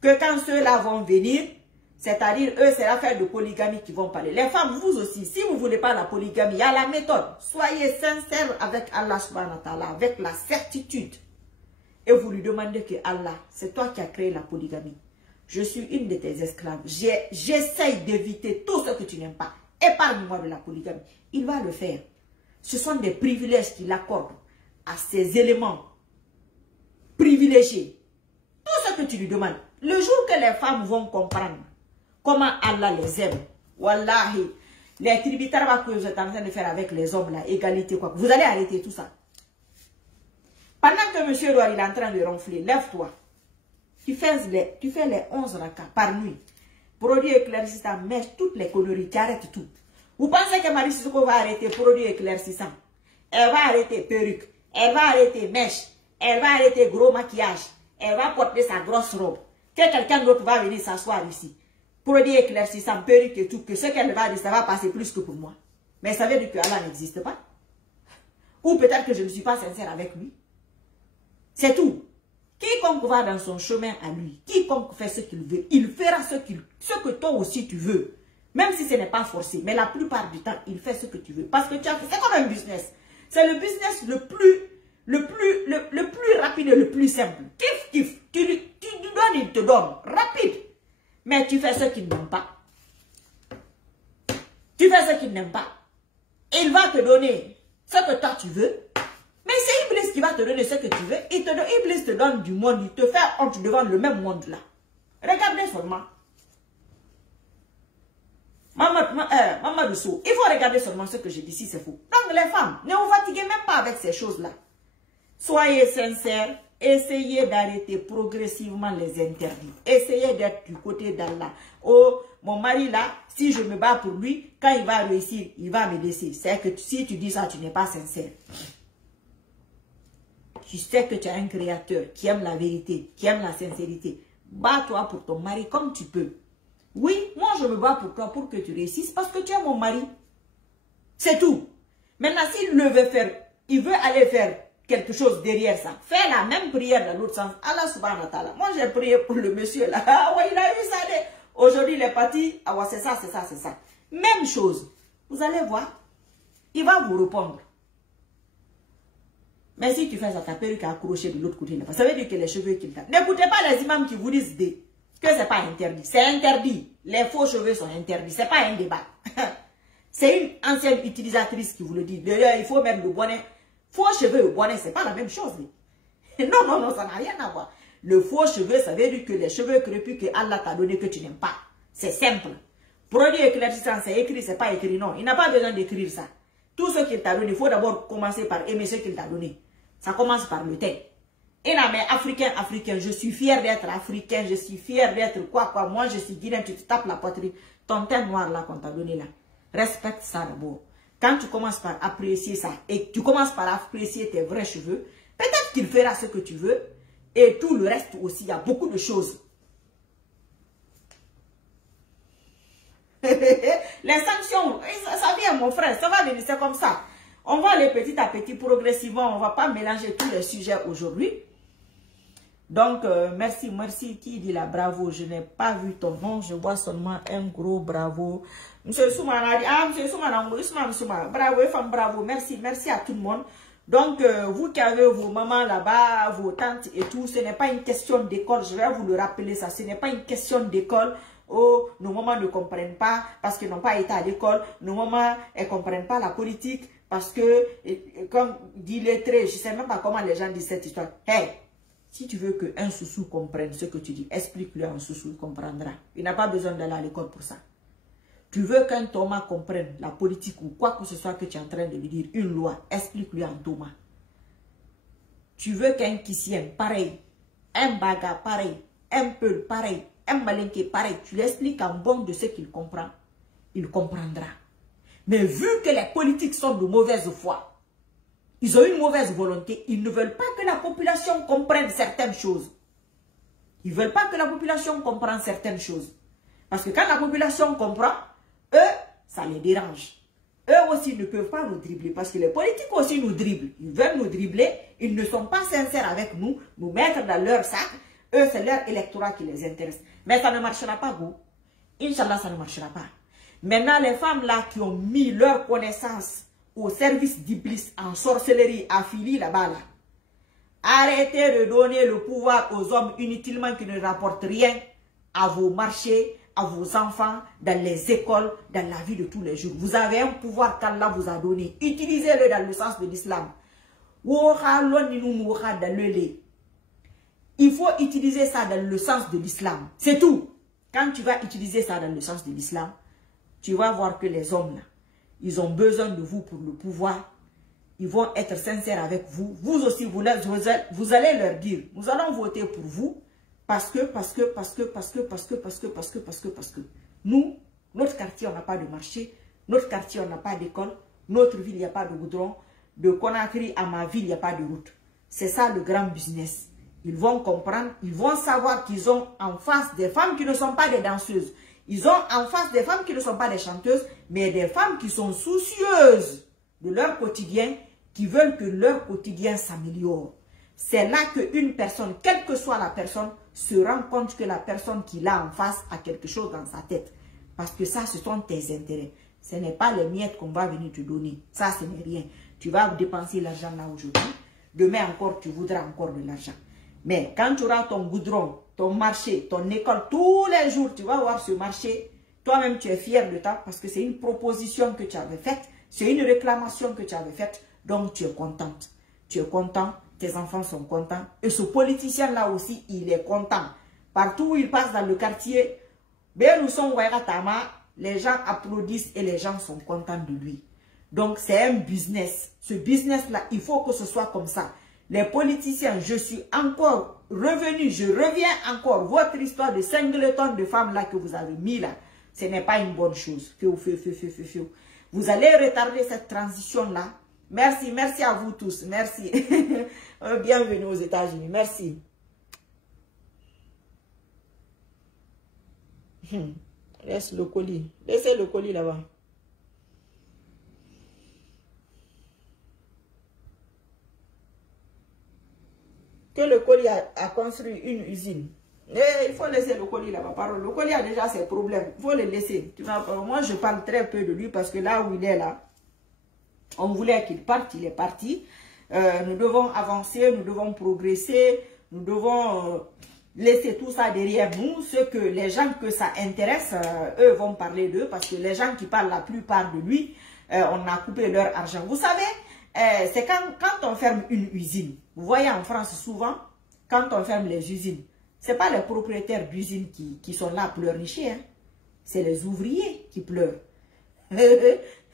Que quand ceux-là vont venir, c'est-à-dire eux, c'est l'affaire de polygamie qui vont parler. Les femmes, vous aussi, si vous ne voulez pas la polygamie, il y a la méthode. Soyez sincères avec Allah subhanahu wa ta'ala, avec la certitude. Et vous lui demandez que Allah, c'est toi qui as créé la polygamie. Je suis une de tes esclaves. J'essaye d'éviter tout ce que tu n'aimes pas. Épargne-moi de la polygamie. Il va le faire. Ce sont des privilèges qu'il accorde à ces éléments privilégiés. Tout ce que tu lui demandes. Le jour que les femmes vont comprendre comment Allah les aime, wallahi, les tributaires que vous êtes en train de faire avec les hommes, là, égalité, quoi. Vous allez arrêter tout ça. Pendant que M. Edouard il est en train de ronfler, lève-toi. Tu fais les 11 rakas par nuit. Produit éclaircissant, mèche, toutes les conneries, tu arrêtes tout. Vous pensez que Marie Sissoko va arrêter produit éclaircissant? Elle va arrêter perruque, elle va arrêter mèche, elle va arrêter gros maquillage, elle va porter sa grosse robe. Que quelqu'un d'autre va venir s'asseoir ici. Produit éclaircissant, perruque et tout, que ce qu'elle va dire, ça va passer plus que pour moi. Mais ça veut dire que Allah n'existe pas. Ou peut-être que je ne suis pas sincère avec lui. C'est tout. Quiconque va dans son chemin à lui, quiconque fait ce qu'il veut, il fera ce que toi aussi tu veux. Même si ce n'est pas forcé. Mais la plupart du temps, il fait ce que tu veux. Parce que c'est comme un business. C'est le business le plus le plus rapide et le plus simple. Kiff, kiff. Tu donnes, il te donne. Rapide. Mais tu fais ce qu'il n'aime pas. Tu fais ce qu'il n'aime pas. Il va te donner ce que toi tu veux. Mais c'est Iblis qui va te donner ce que tu veux. Iblis te donne du monde. Il te fait honte devant le même monde là. Regardez seulement. Maman Dessous, il faut regarder seulement ce que je dis si c'est faux. Donc les femmes, ne vous fatiguez même pas avec ces choses-là. Soyez sincères. Essayez d'arrêter progressivement les interdits. Essayez d'être du côté d'Allah. Oh, mon mari là, si je me bats pour lui, quand il va réussir, il va me laisser. C'est que si tu dis ça, tu n'es pas sincère. Tu sais que tu as un créateur qui aime la vérité, qui aime la sincérité. Bats-toi pour ton mari comme tu peux. Oui, moi je me bats pour toi pour que tu réussisses parce que tu es mon mari. C'est tout. Maintenant, s'il le veut faire, il veut aller faire quelque chose derrière ça. Fais la même prière dans l'autre sens. Allah subhanahu wa ta'ala. Moi j'ai prié pour le monsieur là. Ah ouais, il a eu ça. Aujourd'hui il est parti. Ah ouais, c'est ça, c'est ça, c'est ça. Même chose. Vous allez voir. Il va vous répondre. Mais si tu fais ça, ta perruque est accrochée de l'autre côté. Ça veut dire que les cheveux qui me... N'écoutez pas les imams qui vous disent que c'est pas interdit. C'est interdit. Les faux cheveux sont interdits. C'est pas un débat. C'est une ancienne utilisatrice qui vous le dit. D'ailleurs, il faut même le bonnet. Faux cheveux et bonnet, c'est pas la même chose. Non, non, non, ça n'a rien à voir. Le faux cheveu, ça veut dire que les cheveux crépus que Allah t'a donné que tu n'aimes pas. C'est simple. Produit éclaircissant, c'est écrit, c'est pas écrit. Non, il n'a pas besoin d'écrire ça. Tout ce qu'il t'a donné, il faut d'abord commencer par aimer ce qu'il t'a donné. Ça commence par le thé. Et là, mais africain, je suis fier d'être africain, je suis fier d'être quoi. Moi, je suis guinéen, tu te tapes la poitrine. Ton teint noir là qu'on t'a donné là. Respecte ça d'abord. Quand tu commences par apprécier ça et tu commences par apprécier tes vrais cheveux, peut-être qu'il fera ce que tu veux et tout le reste aussi, il y a beaucoup de choses. Les sanctions, ça vient mon frère, ça va venir, c'est comme ça. On va aller petit à petit, progressivement, on ne va pas mélanger tous les sujets aujourd'hui. Donc, merci, merci. Qui dit là, bravo? Je n'ai pas vu ton nom, je vois seulement un gros bravo. Monsieur Soumana, monsieur Soumana, bravo, femme, bravo, merci, merci à tout le monde. Donc, vous qui avez vos mamans là-bas, vos tantes et tout, ce n'est pas une question d'école, je vais vous le rappeler ça, ce n'est pas une question d'école. Oh, nos mamans ne comprennent pas parce qu'ils n'ont pas été à l'école, nos mamans, elles ne comprennent pas la politique parce que, comme dit lettré, je ne sais même pas comment les gens disent cette histoire. Hey! Si tu veux qu'un soussou comprenne ce que tu dis, explique-lui à un soussou, il comprendra. Il n'a pas besoin d'aller à l'école pour ça. Tu veux qu'un Thomas comprenne la politique ou quoi que ce soit que tu es en train de lui dire, une loi, explique-lui en Thomas. Tu veux qu'un Kissien, pareil, un Baga, pareil, un Peul, pareil, un Malinké, pareil, tu l'expliques en bon de ce qu'il comprend, il comprendra. Mais vu que les politiques sont de mauvaise foi, ils ont une mauvaise volonté. Ils ne veulent pas que la population comprenne certaines choses. Ils ne veulent pas que la population comprenne certaines choses. Parce que quand la population comprend, eux, ça les dérange. Eux aussi ne peuvent pas nous dribbler. Parce que les politiques aussi nous dribblent. Ils veulent nous dribbler. Ils ne sont pas sincères avec nous. Nous mettre dans leur sac. Eux, c'est leur électorat qui les intéresse. Mais ça ne marchera pas, vous. Inch'Allah, ça ne marchera pas. Maintenant, les femmes là qui ont mis leur connaissance au service d'Iblis en sorcellerie affiliée là-bas. Là. Arrêtez de donner le pouvoir aux hommes inutilement qui ne rapportent rien à vos marchés, à vos enfants, dans les écoles, dans la vie de tous les jours. Vous avez un pouvoir qu'Allah vous a donné. Utilisez-le dans le sens de l'islam. Il faut utiliser ça dans le sens de l'islam. C'est tout. Quand tu vas utiliser ça dans le sens de l'islam, tu vas voir que les hommes là, ils ont besoin de vous pour le pouvoir. Ils vont être sincères avec vous. Vous aussi, vous allez leur dire, nous allons voter pour vous parce que. Nous, notre quartier, on n'a pas de marché. Notre quartier, on n'a pas d'école. Notre ville, il n'y a pas de goudron. De Conakry à ma ville, il n'y a pas de route. C'est ça le grand business. Ils vont comprendre, ils vont savoir qu'ils ont en face des femmes qui ne sont pas des danseuses. Ils ont en face des femmes qui ne sont pas des chanteuses, mais des femmes qui sont soucieuses de leur quotidien, qui veulent que leur quotidien s'améliore. C'est là qu'une personne, quelle que soit la personne, se rend compte que la personne qu'il a en face a quelque chose dans sa tête. Parce que ça, ce sont tes intérêts. Ce n'est pas les miettes qu'on va venir te donner. Ça, ce n'est rien. Tu vas dépenser l'argent là aujourd'hui. demain encore, tu voudras encore de l'argent. Mais quand tu auras ton goudron, ton marché, ton école, tous les jours, tu vas voir ce marché, toi-même tu es fier de toi parce que c'est une proposition que tu avais faite, c'est une réclamation que tu avais faite, donc tu es contente. Tu es content, tes enfants sont contents, et ce politicien-là aussi, il est content. Partout où il passe dans le quartier, nous sommes les gens applaudissent et les gens sont contents de lui. Donc c'est un business. Ce business-là, il faut que ce soit comme ça. Les politiciens, je suis encore revenu, je reviens encore. Votre histoire de singleton de femmes là que vous avez mis là, ce n'est pas une bonne chose. Vous allez retarder cette transition-là. Merci, merci à vous tous. Merci. Bienvenue aux États-Unis. Merci. Laisse le colis. Laissez le colis là-bas. Que le colis a construit une usine. Et il faut laisser le colis là-bas. Le colis a déjà ses problèmes. Il faut le laisser. Moi, je parle très peu de lui parce que là où il est là, on voulait qu'il parte, il est parti. Nous devons avancer, nous devons progresser, nous devons laisser tout ça derrière nous. Ceux que les gens que ça intéresse, eux vont parler d'eux parce que les gens qui parlent la plupart de lui, on a coupé leur argent. Vous savez, c'est quand on ferme une usine. Vous voyez en France souvent, quand on ferme les usines, ce n'est pas les propriétaires d'usines qui sont là à pleurnicher. Hein. C'est les ouvriers qui pleurent.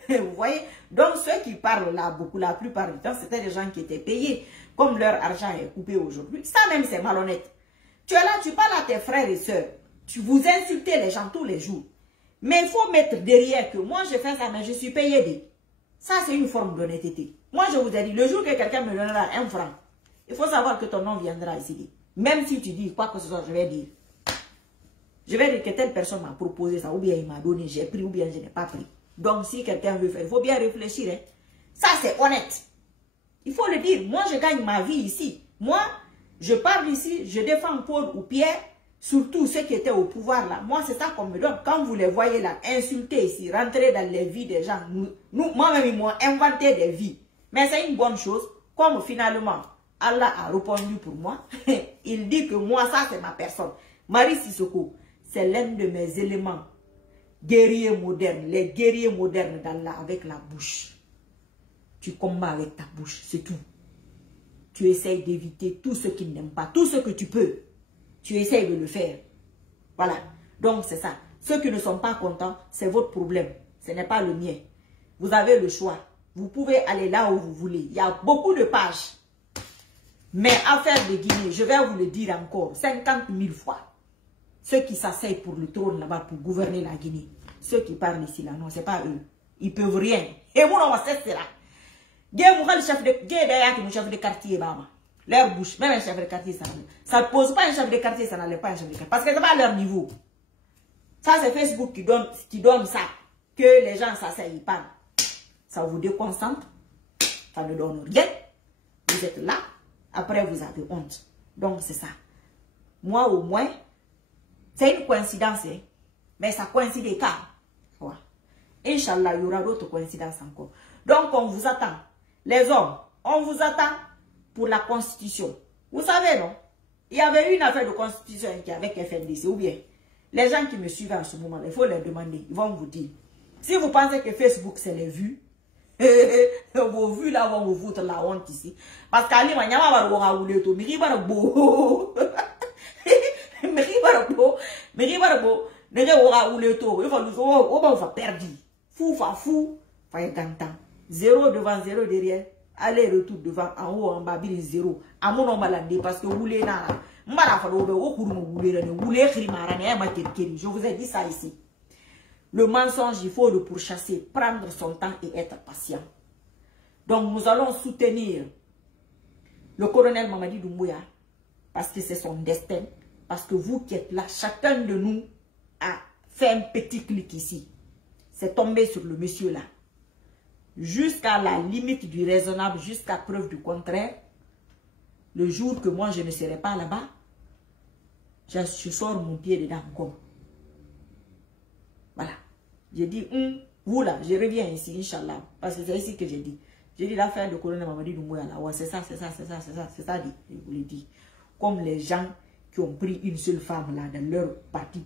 Vous voyez? Donc ceux qui parlent là, la plupart du temps, c'était des gens qui étaient payés. Comme leur argent est coupé aujourd'hui. Ça même, c'est malhonnête. Tu es là, tu parles à tes frères et sœurs. Vous insultez les gens tous les jours. Mais il faut mettre derrière que moi, je fais ça, mais je suis payé. Ça, c'est une forme d'honnêteté. Moi, je vous ai dit, le jour que quelqu'un me donnera 1 franc, il faut savoir que ton nom viendra ici. Même si tu dis quoi que ce soit, je vais dire. Je vais dire que telle personne m'a proposé ça, ou bien il m'a donné, j'ai pris, ou bien je n'ai pas pris. Donc, si quelqu'un veut faire, il faut bien réfléchir. Hein. Ça, c'est honnête. Il faut le dire. Moi, je gagne ma vie ici. Moi, je parle ici, je défends Paul ou Pierre, surtout ceux qui étaient au pouvoir là. Moi, c'est ça qu'on me donne. Quand vous les voyez là, insulter ici, rentrer dans les vies des gens, moi-même, ils m'ont inventé des vies. Mais c'est une bonne chose. Comme finalement, Allah a répondu pour moi, il dit que moi, ça, c'est ma personne. Marie Sissoko, c'est l'un de mes éléments. Guerriers modernes, les guerriers modernes d'Allah avec la bouche. Tu combats avec ta bouche, c'est tout. Tu essayes d'éviter tout ce qu'ils n'aiment pas, tout ce que tu peux. Tu essayes de le faire. Voilà. Donc c'est ça. Ceux qui ne sont pas contents, c'est votre problème. Ce n'est pas le mien. Vous avez le choix. Vous pouvez aller là où vous voulez. Il y a beaucoup de pages. Mais affaire de Guinée, je vais vous le dire encore 50 000 fois. Ceux qui s'asseyent pour le trône là-bas pour gouverner la Guinée. Ceux qui parlent ici là, non, ce n'est pas eux. Ils peuvent rien. Et moi, on va c'est là. Le chef de quartier, leur bouche, même un chef de quartier, ça ne pose pas un chef de quartier, ça n'allait pas un chef de quartier. Parce que ce n'est pas à leur niveau. Ça, c'est Facebook qui donne ça. Que les gens s'asseyent, ils parlent. Ça vous déconcentre. Ça ne donne rien. Vous êtes là. Après, vous avez honte. Donc, c'est ça. Moi, au moins, c'est une coïncidence, hein? Mais ça coïncide car. Ouais. Inch'Allah, il y aura d'autres coïncidences encore. Donc, on vous attend. Les hommes, on vous attend pour la constitution. Vous savez, non? Il y avait une affaire de constitution qui avec FNDC, ou bien les gens qui me suivent en ce moment, il faut leur demander, ils vont vous dire. Si vous pensez que Facebook, c'est les vues, vos vues là vont vous foutre la honte ici. Parce qu'Ali, il y a un peu de zéro devant, zéro derrière. Aller-retour devant, en haut, en bas, zéro. À mon nom maladie, parce que vous l'avez là. Je vous ai dit ça ici. Le mensonge, il faut le pourchasser, prendre son temps et être patient. Donc, nous allons soutenir le colonel Mamadi Doumbouya parce que c'est son destin. Parce que vous qui êtes là, chacun de nous a fait un petit clic ici. C'est tombé sur le monsieur là. Jusqu'à la limite du raisonnable, jusqu'à preuve du contraire. Le jour que moi je ne serai pas là-bas, je sors mon pied dedans encore. Voilà. J'ai dit, vous là, je reviens ici, Inch'Allah. Parce que c'est ici que j'ai dit. J'ai dit l'affaire de colonel Mamadi Doumbouya là. Ouais, c'est ça, je vous l'ai dit. Comme les gens qui ont pris une seule femme là dans leur parti,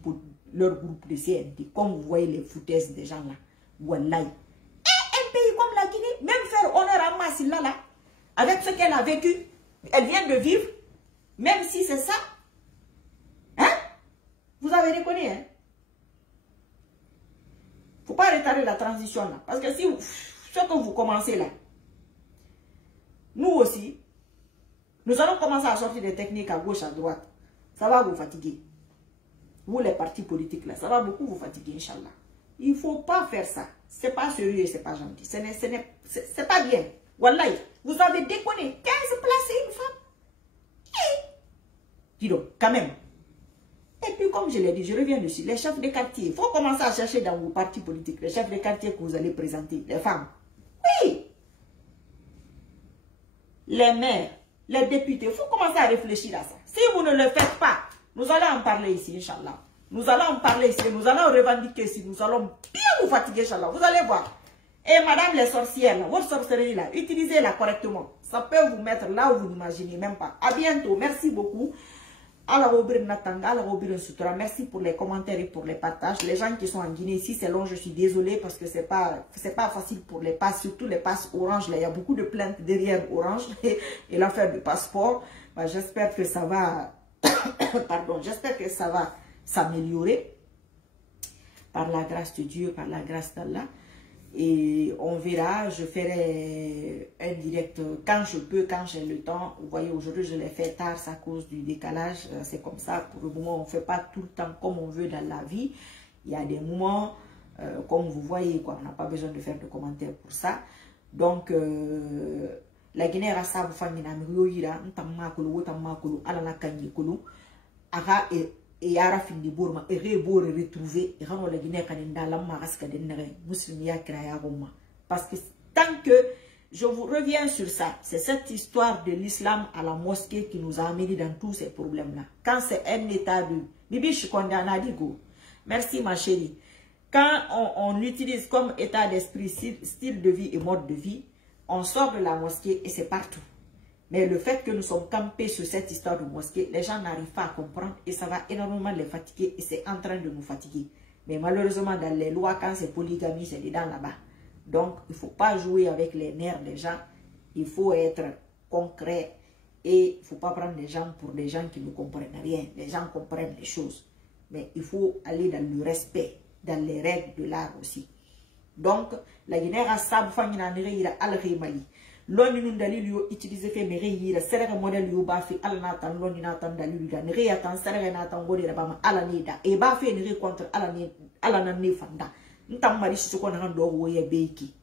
leur groupe de CNT. Comme vous voyez les foutaises des gens là. Wallahi. Et un pays comme la Guinée, même faire honneur à Massila là, avec ce qu'elle a vécu, elle vient de vivre, même si c'est ça. Hein? Vous avez reconnu, hein? Faut pas retarder la transition là. Parce que si vous, ce que vous commencez là, nous aussi, nous allons commencer à sortir des techniques à gauche, à droite. Ça va vous fatiguer. Vous les partis politiques là, ça va beaucoup vous fatiguer, Inch'Allah. Il ne faut pas faire ça. C'est pas sérieux et c'est pas gentil. C'est pas bien. Wallahi, vous avez déconné. 15 places et une femme. Dis donc, quand même. Et puis, comme je l'ai dit, je reviens dessus. Les chefs de quartier, il faut commencer à chercher dans vos partis politiques, les chefs de quartier que vous allez présenter, les femmes. Oui. Les maires, les députés, il faut commencer à réfléchir à ça. Si vous ne le faites pas, nous allons en parler ici, Inch'Allah. Nous allons en parler ici, nous allons revendiquer ici, nous allons bien vous fatiguer, Inch'Allah. Vous allez voir. Et madame les sorcières, là, votre sorcellerie là, utilisez-la correctement. Ça peut vous mettre là où vous n'imaginez même pas. À bientôt. Merci beaucoup. Merci pour les commentaires et pour les partages. Les gens qui sont en Guinée ici, c'est long, je suis désolée parce que c'est pas facile pour les passes, surtout les passes Orange. Là, il y a beaucoup de plaintes derrière Orange et l'affaire du passeport. Bah, j'espère que ça va, pardon, j'espère que ça va s'améliorer par la grâce de Dieu, par la grâce d'Allah. Et on verra, je ferai un direct quand je peux, quand j'ai le temps. Vous voyez, aujourd'hui, je l'ai fait tard, c'est à cause du décalage. C'est comme ça, pour le moment, on ne fait pas tout le temps comme on veut dans la vie. Il y a des moments, comme vous voyez, quoi, on n'a pas besoin de faire de commentaires pour ça. Donc, la Guinée, rasa vous fangina mioira, ntamakulu, tamakulu, alana kanyikulu, ara et yara findi bourma et rebor retrouver et rano la Guinée kanenda la maraska de nere muslimia kraya roma. Parce que tant que je vous reviens sur ça, c'est cette histoire de l'islam à la mosquée qui nous a amené dans tous ces problèmes là. Quand c'est un état de bibi je condamne à digo. Merci ma chérie. Quand on l'utilise comme état d'esprit, style de vie et mode de vie, on sort de la mosquée et c'est partout. Mais le fait que nous sommes campés sur cette histoire de mosquée, les gens n'arrivent pas à comprendre et ça va énormément les fatiguer et c'est en train de nous fatiguer. Mais malheureusement, dans les lois, quand c'est polygamie, c'est dedans là-bas. Donc, il ne faut pas jouer avec les nerfs des gens. Il faut être concret et il ne faut pas prendre les gens pour des gens qui ne comprennent rien. Les gens comprennent les choses. Mais il faut aller dans le respect, dans les règles de l'art aussi. Donc, la Guinée a sabu fangina nire al-Mali. L'on nous dalil yo utiliser fait mais yira serre modèle yo ba fi al natan l'on natan dalil da nire atan serre natan gode da ba ala ni da e ba fe nire contre ala nan ni fanda ntam mari ci ko nan do wo ye beiki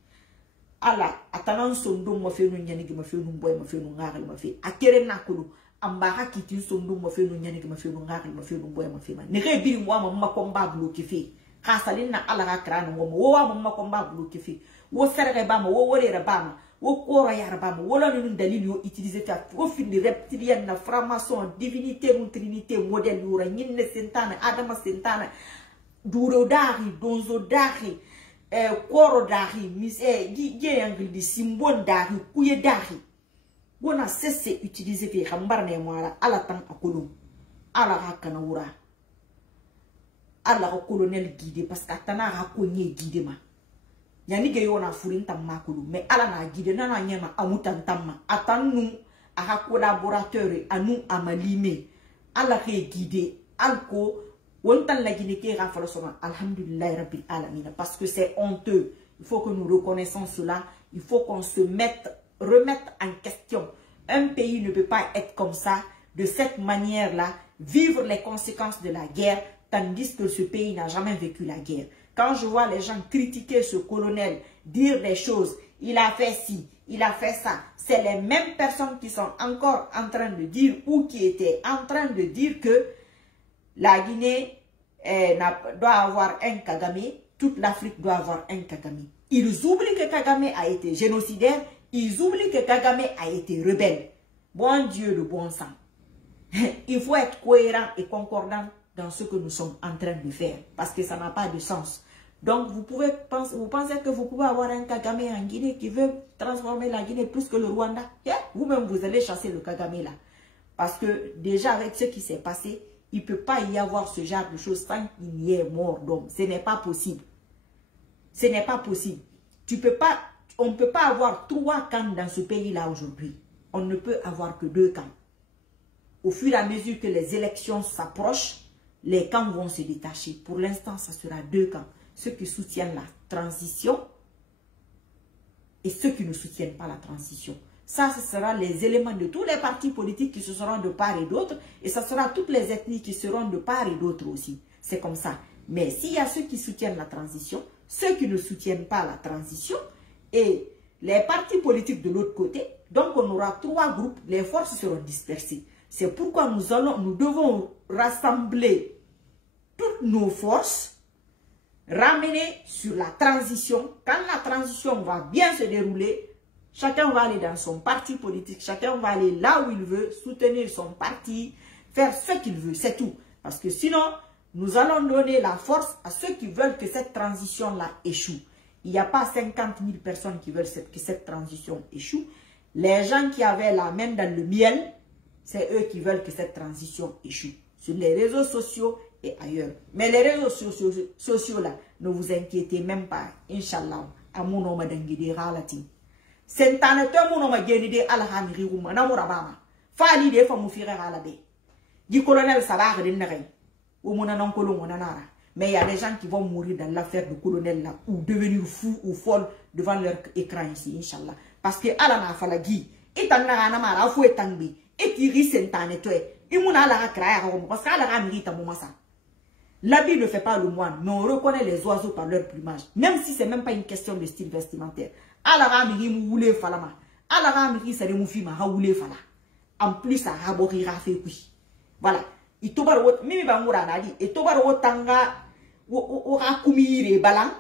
ala atanan sondo mo fe no nyani gi ma fe no boy ma fe no ngaral ma fe akere nakulu amba hakiti sondo mo fe no nyani gi ma fe no ngaral ma fe no boy ma fe ma nire bi mo ma komba bloqué fi khasalin na ala ga kran mo wo wa ma komba bloqué fi wo serre ba ma wo wore ba ma wo kora yarba mo wala ni dalil yo utiliser ta wo fini reptilien na franc-maçon divinité ou trinité modèle yo ra nyinne sentana adama sentana duro dari donzo dari koro dari mise gi angli di simbon dari kuye dari wona cesse utiliser fi xambar ne moala ala tan akulu ala hakana wura ala ko colonel guidé parce que tana ha ko nye guidé ma yani ge yona furin tamakulu mais ala na guide nana nyama amutan tamma atanu aha collaborateur anu amalime ala ke guide alko wontan la guide ke rafalo soma alhamdulillah rabbil alamin parce que c'est honteux. Il faut que nous reconnaissons cela, il faut qu'on se remette en question. Un pays ne peut pas être comme ça, de cette manière-là, vivre les conséquences de la guerre tandis que ce pays n'a jamais vécu la guerre. Quand je vois les gens critiquer ce colonel, dire des choses, il a fait ci, il a fait ça, c'est les mêmes personnes qui sont encore en train de dire ou qui étaient en train de dire que la Guinée doit avoir un Kagame, toute l'Afrique doit avoir un Kagame. Ils oublient que Kagame a été génocidaire, ils oublient que Kagame a été rebelle. Bon Dieu, le bon sang. Il faut être cohérent et concordant dans ce que nous sommes en train de faire. Parce que ça n'a pas de sens. Donc, vous pensez que vous pouvez avoir un Kagame en Guinée qui veut transformer la Guinée plus que le Rwanda? Yeah? Vous-même, vous allez chasser le Kagame là. Parce que déjà, avec ce qui s'est passé, il ne peut pas y avoir ce genre de choses sans qu'il y ait mort d'homme. Ce n'est pas possible. Ce n'est pas possible. On ne peut pas avoir 3 camps dans ce pays-là aujourd'hui. On ne peut avoir que 2 camps. Au fur et à mesure que les élections s'approchent, les camps vont se détacher. Pour l'instant, ça sera 2 camps. Ceux qui soutiennent la transition et ceux qui ne soutiennent pas la transition. Ça, ce sera les éléments de tous les partis politiques qui se seront de part et d'autre. Et ça sera toutes les ethnies qui seront de part et d'autre aussi. C'est comme ça. Mais s'il y a ceux qui soutiennent la transition, ceux qui ne soutiennent pas la transition et les partis politiques de l'autre côté, donc on aura 3 groupes, les forces seront dispersées. C'est pourquoi nous devons rassembler toutes nos forces, ramener sur la transition. Quand la transition va bien se dérouler, chacun va aller dans son parti politique, chacun va aller là où il veut, soutenir son parti, faire ce qu'il veut, c'est tout. Parce que sinon, nous allons donner la force à ceux qui veulent que cette transition-là échoue. Il n'y a pas 50 000 personnes qui veulent que cette transition échoue. Les gens qui avaient la main dans le miel, c'est eux qui veulent que cette transition échoue. Sur les réseaux sociaux et ailleurs. Mais les réseaux sociaux là, ne vous inquiétez même pas. Inch'Allah, à mon nom d'Angidi Ralati. C'est un peu mon nom d'Angidi Alhamiri Rouma, Namurabama. Fali de Famufire Ralabe. Du colonel Sabah de Nere. Ou mon anon colon nanara. Mais il y a des gens qui vont mourir dans l'affaire du colonel là, ou devenir fous ou folles devant leur écran ici, Inch'Allah. Parce que Alana Falagi, et Tanara Namara, Fouet Tangbi. Et qui rit sentane toi. Il m'a la craya parce qu'elle a mis ta momassa. L'habit ne fait pas le moine, mais on reconnaît les oiseaux par leur plumage. Même si c'est même pas une question de style vestimentaire. Alara miri moule falama. Alara miri sa remoufi ma haoule fala. En plus, ça raborira fait oui. Voilà. Il tobar wot mimi bangura nadi. Et tobar wotanga ora kumire balang.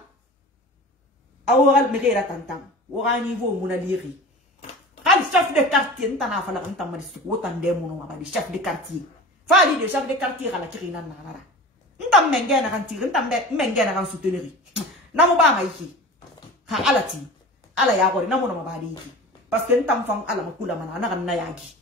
Aoral mire tantam. Ora niveau monaliri. Le chef de quartier, le chef de quartier. Fali le chef de quartier à la Kirina Nara. N'tam mengen à rentrer, n'tam mengen à soutenir. Namoba maïki. Ha alati. Ala yagori, namona mabadi. Parce que n'tam fang ala makula mana nayagi.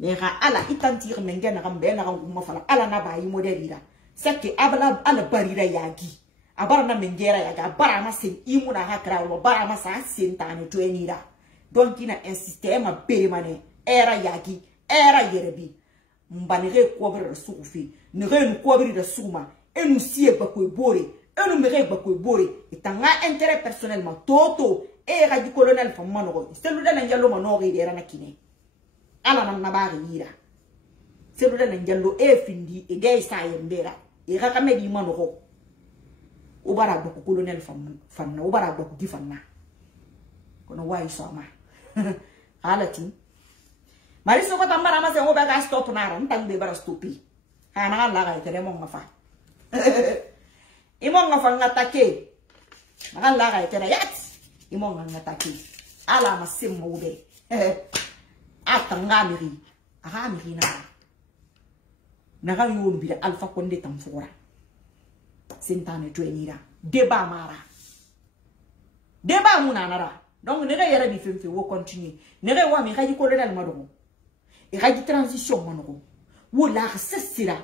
Mais ala itantir mengen à ramben à ramufala. Ala nabayi modélira. C'est que abala ala barira yagi. Abarana mengera yaga. Barama sen imuna hakra. Barama sa sentane tuenira. Donc il a insisté, ma périmane, era yagi, era yerebi. Mbanere couvrir le soufi, ne nous couvrir le souma, et nous sied bakoué boré, et nous méré bakoué boré, et t'en as intérêt personnellement, toto, era du colonel Famanoro, c'est le d'Angelo Manori et Ranakine. Ala Nabari ira. C'est le d'Angelo et Findi, et Gay Sayembera, et Rakamedi Manoro. Obara beaucoup colonel Fana, Obara beaucoup Gifana. Kono wa isoma. Halati. Mariso ko tambara ma se ngo ba ga stop nara ntang be bara stopi. Hana la ga tere mo ngafa. Imo ngafa ngatake. Maka la ga tere yat. Imo ngatake. Ala ma simmo ube. Atanga miri. Aha miri na. Naga yonu bi alfa konde tamfora. Sentane tuenira. Deba mara. Deba munanara. Donc, ne yara bi fem wo continuer. Ne wa mi xadi colonel madoro. E xadi transition manoro. Wo la sesira.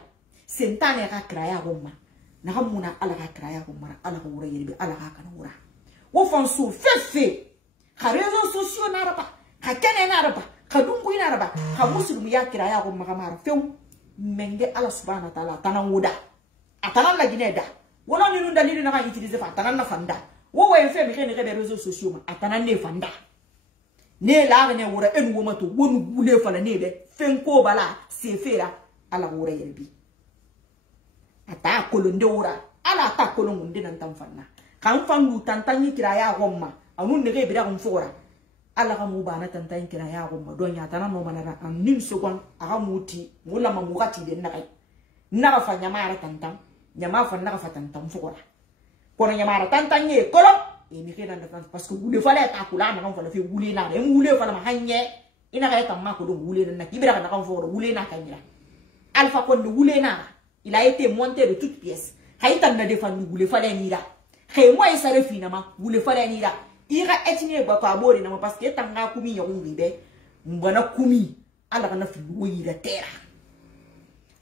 Sentane ra kraya gomma. Na hamuna ala ra kraya gomma, ala ko wura yirbi, ala ka kana wura. Wo fonso fefe. Ka réseaux sociaux na raba, ka kene na raba, ka dungu na raba, ka muslim ya kraya gomma kamara few. Menge ala subhanahu wa ta'ala tanan wuda. Atanan la gineda. Wono ni nunda lili na ka utiliser fa tanan na fanda. Wo wa fait mi les réseaux sociaux atana ne fanda ne la ne wora en wo mato wonu bule fala ne be fenko bala se fera ala wora yelbi ata kolonde wora ala ta kolonde nan tam fanna kan fangu tantanyi kiraya gomma anun ne be da kon fora ala ka mu bana tantanyi kiraya gomma don ya tana no manara an nim second aga muti wala ma mugati de nakai na fa nyamara tantam nyama fa na fa tantam fora kono nyamara tantanye kolo e mi kena ndatan parce que wule fala ta kula na kan fala fi wule na e wule fala ma hanye ina ga tamma ko do wule na kibira ka na kan fo wule na kanyira alpha kon de wule na il a été monté de toutes pièces Haïta n'a défendu, vous le fallait nira. Hey, moi, il s'est finalement, vous le fallait nira. Ira etine baka abori na parce que tanga kumi yongi be. Mbana kumi. Ala kana fi wi la terre.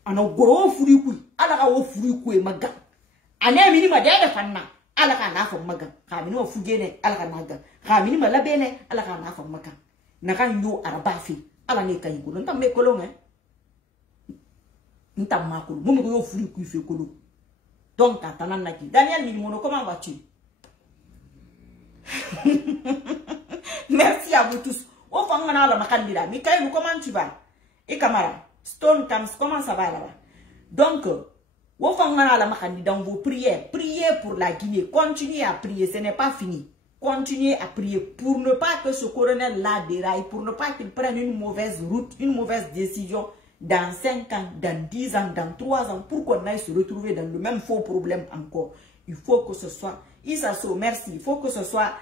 Ana goro furi kui. Ala ka wo furi kui maga. Ane minima de fanna. Ala ka na fa maga. Ka minima fugene ala ka naga. Ka minima labene ala ka na fa maga. Na kan yo arabafi. Ala ne kan ko nta me kolon nta makolo. Mo me ko yo furi kui fe kolo. Donc atana naki. Daniel Minimono, comment vas-tu? Merci à vous tous. Au fond, on a la candidat. Michael, comment tu vas? Et Camara, Stone Camps, comment ça va là-bas? Donc, au fond, on a la candidat dans vos prières. Priez pour la Guinée. Continuez à prier. Ce n'est pas fini. Continuez à prier pour ne pas que ce colonel-là déraille, pour ne pas qu'il prenne une mauvaise route, une mauvaise décision dans 5 ans, dans 10 ans, dans 3 ans, pour qu'on aille se retrouver dans le même faux problème encore. Il faut que ce soit... Isaso, merci. Il faut que ce soit...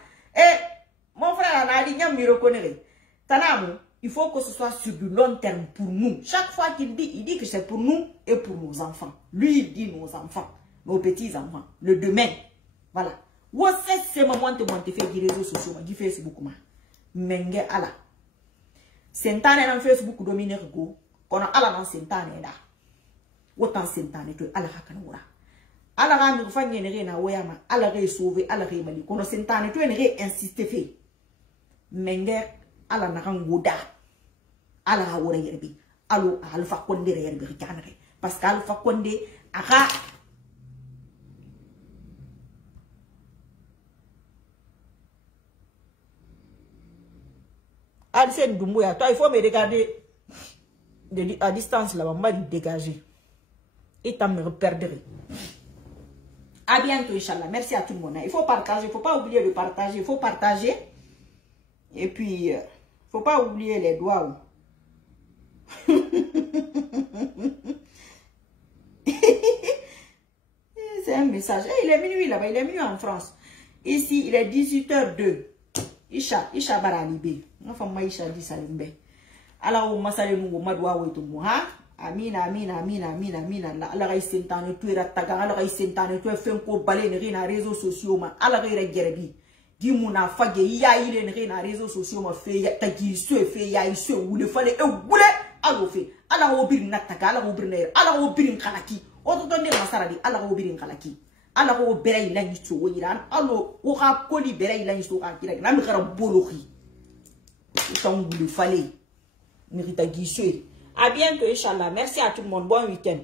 Mon frère Anali, il reconnaît. Tanamou, il faut que ce soit sur du long terme pour nous. Chaque fois qu'il dit, il dit que c'est pour nous et pour nos enfants. Lui, il dit nos enfants, nos petits-enfants, le demain. Voilà. Où c'est ce moment de monter faire des réseaux sociaux, du Facebook. Menge ala. Sentane dans Facebook domine go. Qu'on a ala dans sentane da. Autant sentane que ala hakanura. Ala ga mi fa ngene na weyama ala ga sauver ala ga mali kono sentane to ene ga insister fe menge ala na kan goda ala ga wora yerbi alo alfa konde yerbi rikanare parce que alfa konde aka Alcène Doumbouya, toi il faut me regarder à distance là, on va dégager et t'en me perdre. À bientôt, Inch'Allah. Merci à tout le monde. Il faut partager. Il ne faut pas oublier de partager. Il faut partager. Et puis, il ne faut pas oublier les doigts. C'est un message. Il est minuit là-bas. Il est minuit en France. Ici, il est 18h02. Isha Baralibe. Enfin, moi, Isha dit ça. Alors, on m'a salué. On m'a dit, Amina, amina, amina, amina, amina. Allah ga sentane tu era taga, Allah ga sentane tu fe ko balé ne na réseaux sociaux ma. Allah ga ira gerbi. Di muna fage ya ile ne na réseaux sociaux ma fe ya tagi so fe ya iso wule fale e wule alo fe. Allah ga obir na taga, Allah ga obir ne, Allah ga obir khalaki. O to donne masara di Allah ga obir khalaki. Allah ga obira ila ni so wiran. Allah o ga koli bera ila ni so ka kira. Na mi khara boloki. Ton wule fale. Ni tagi so. À bientôt, Inch'Allah. Merci à tout le monde. Bon week-end.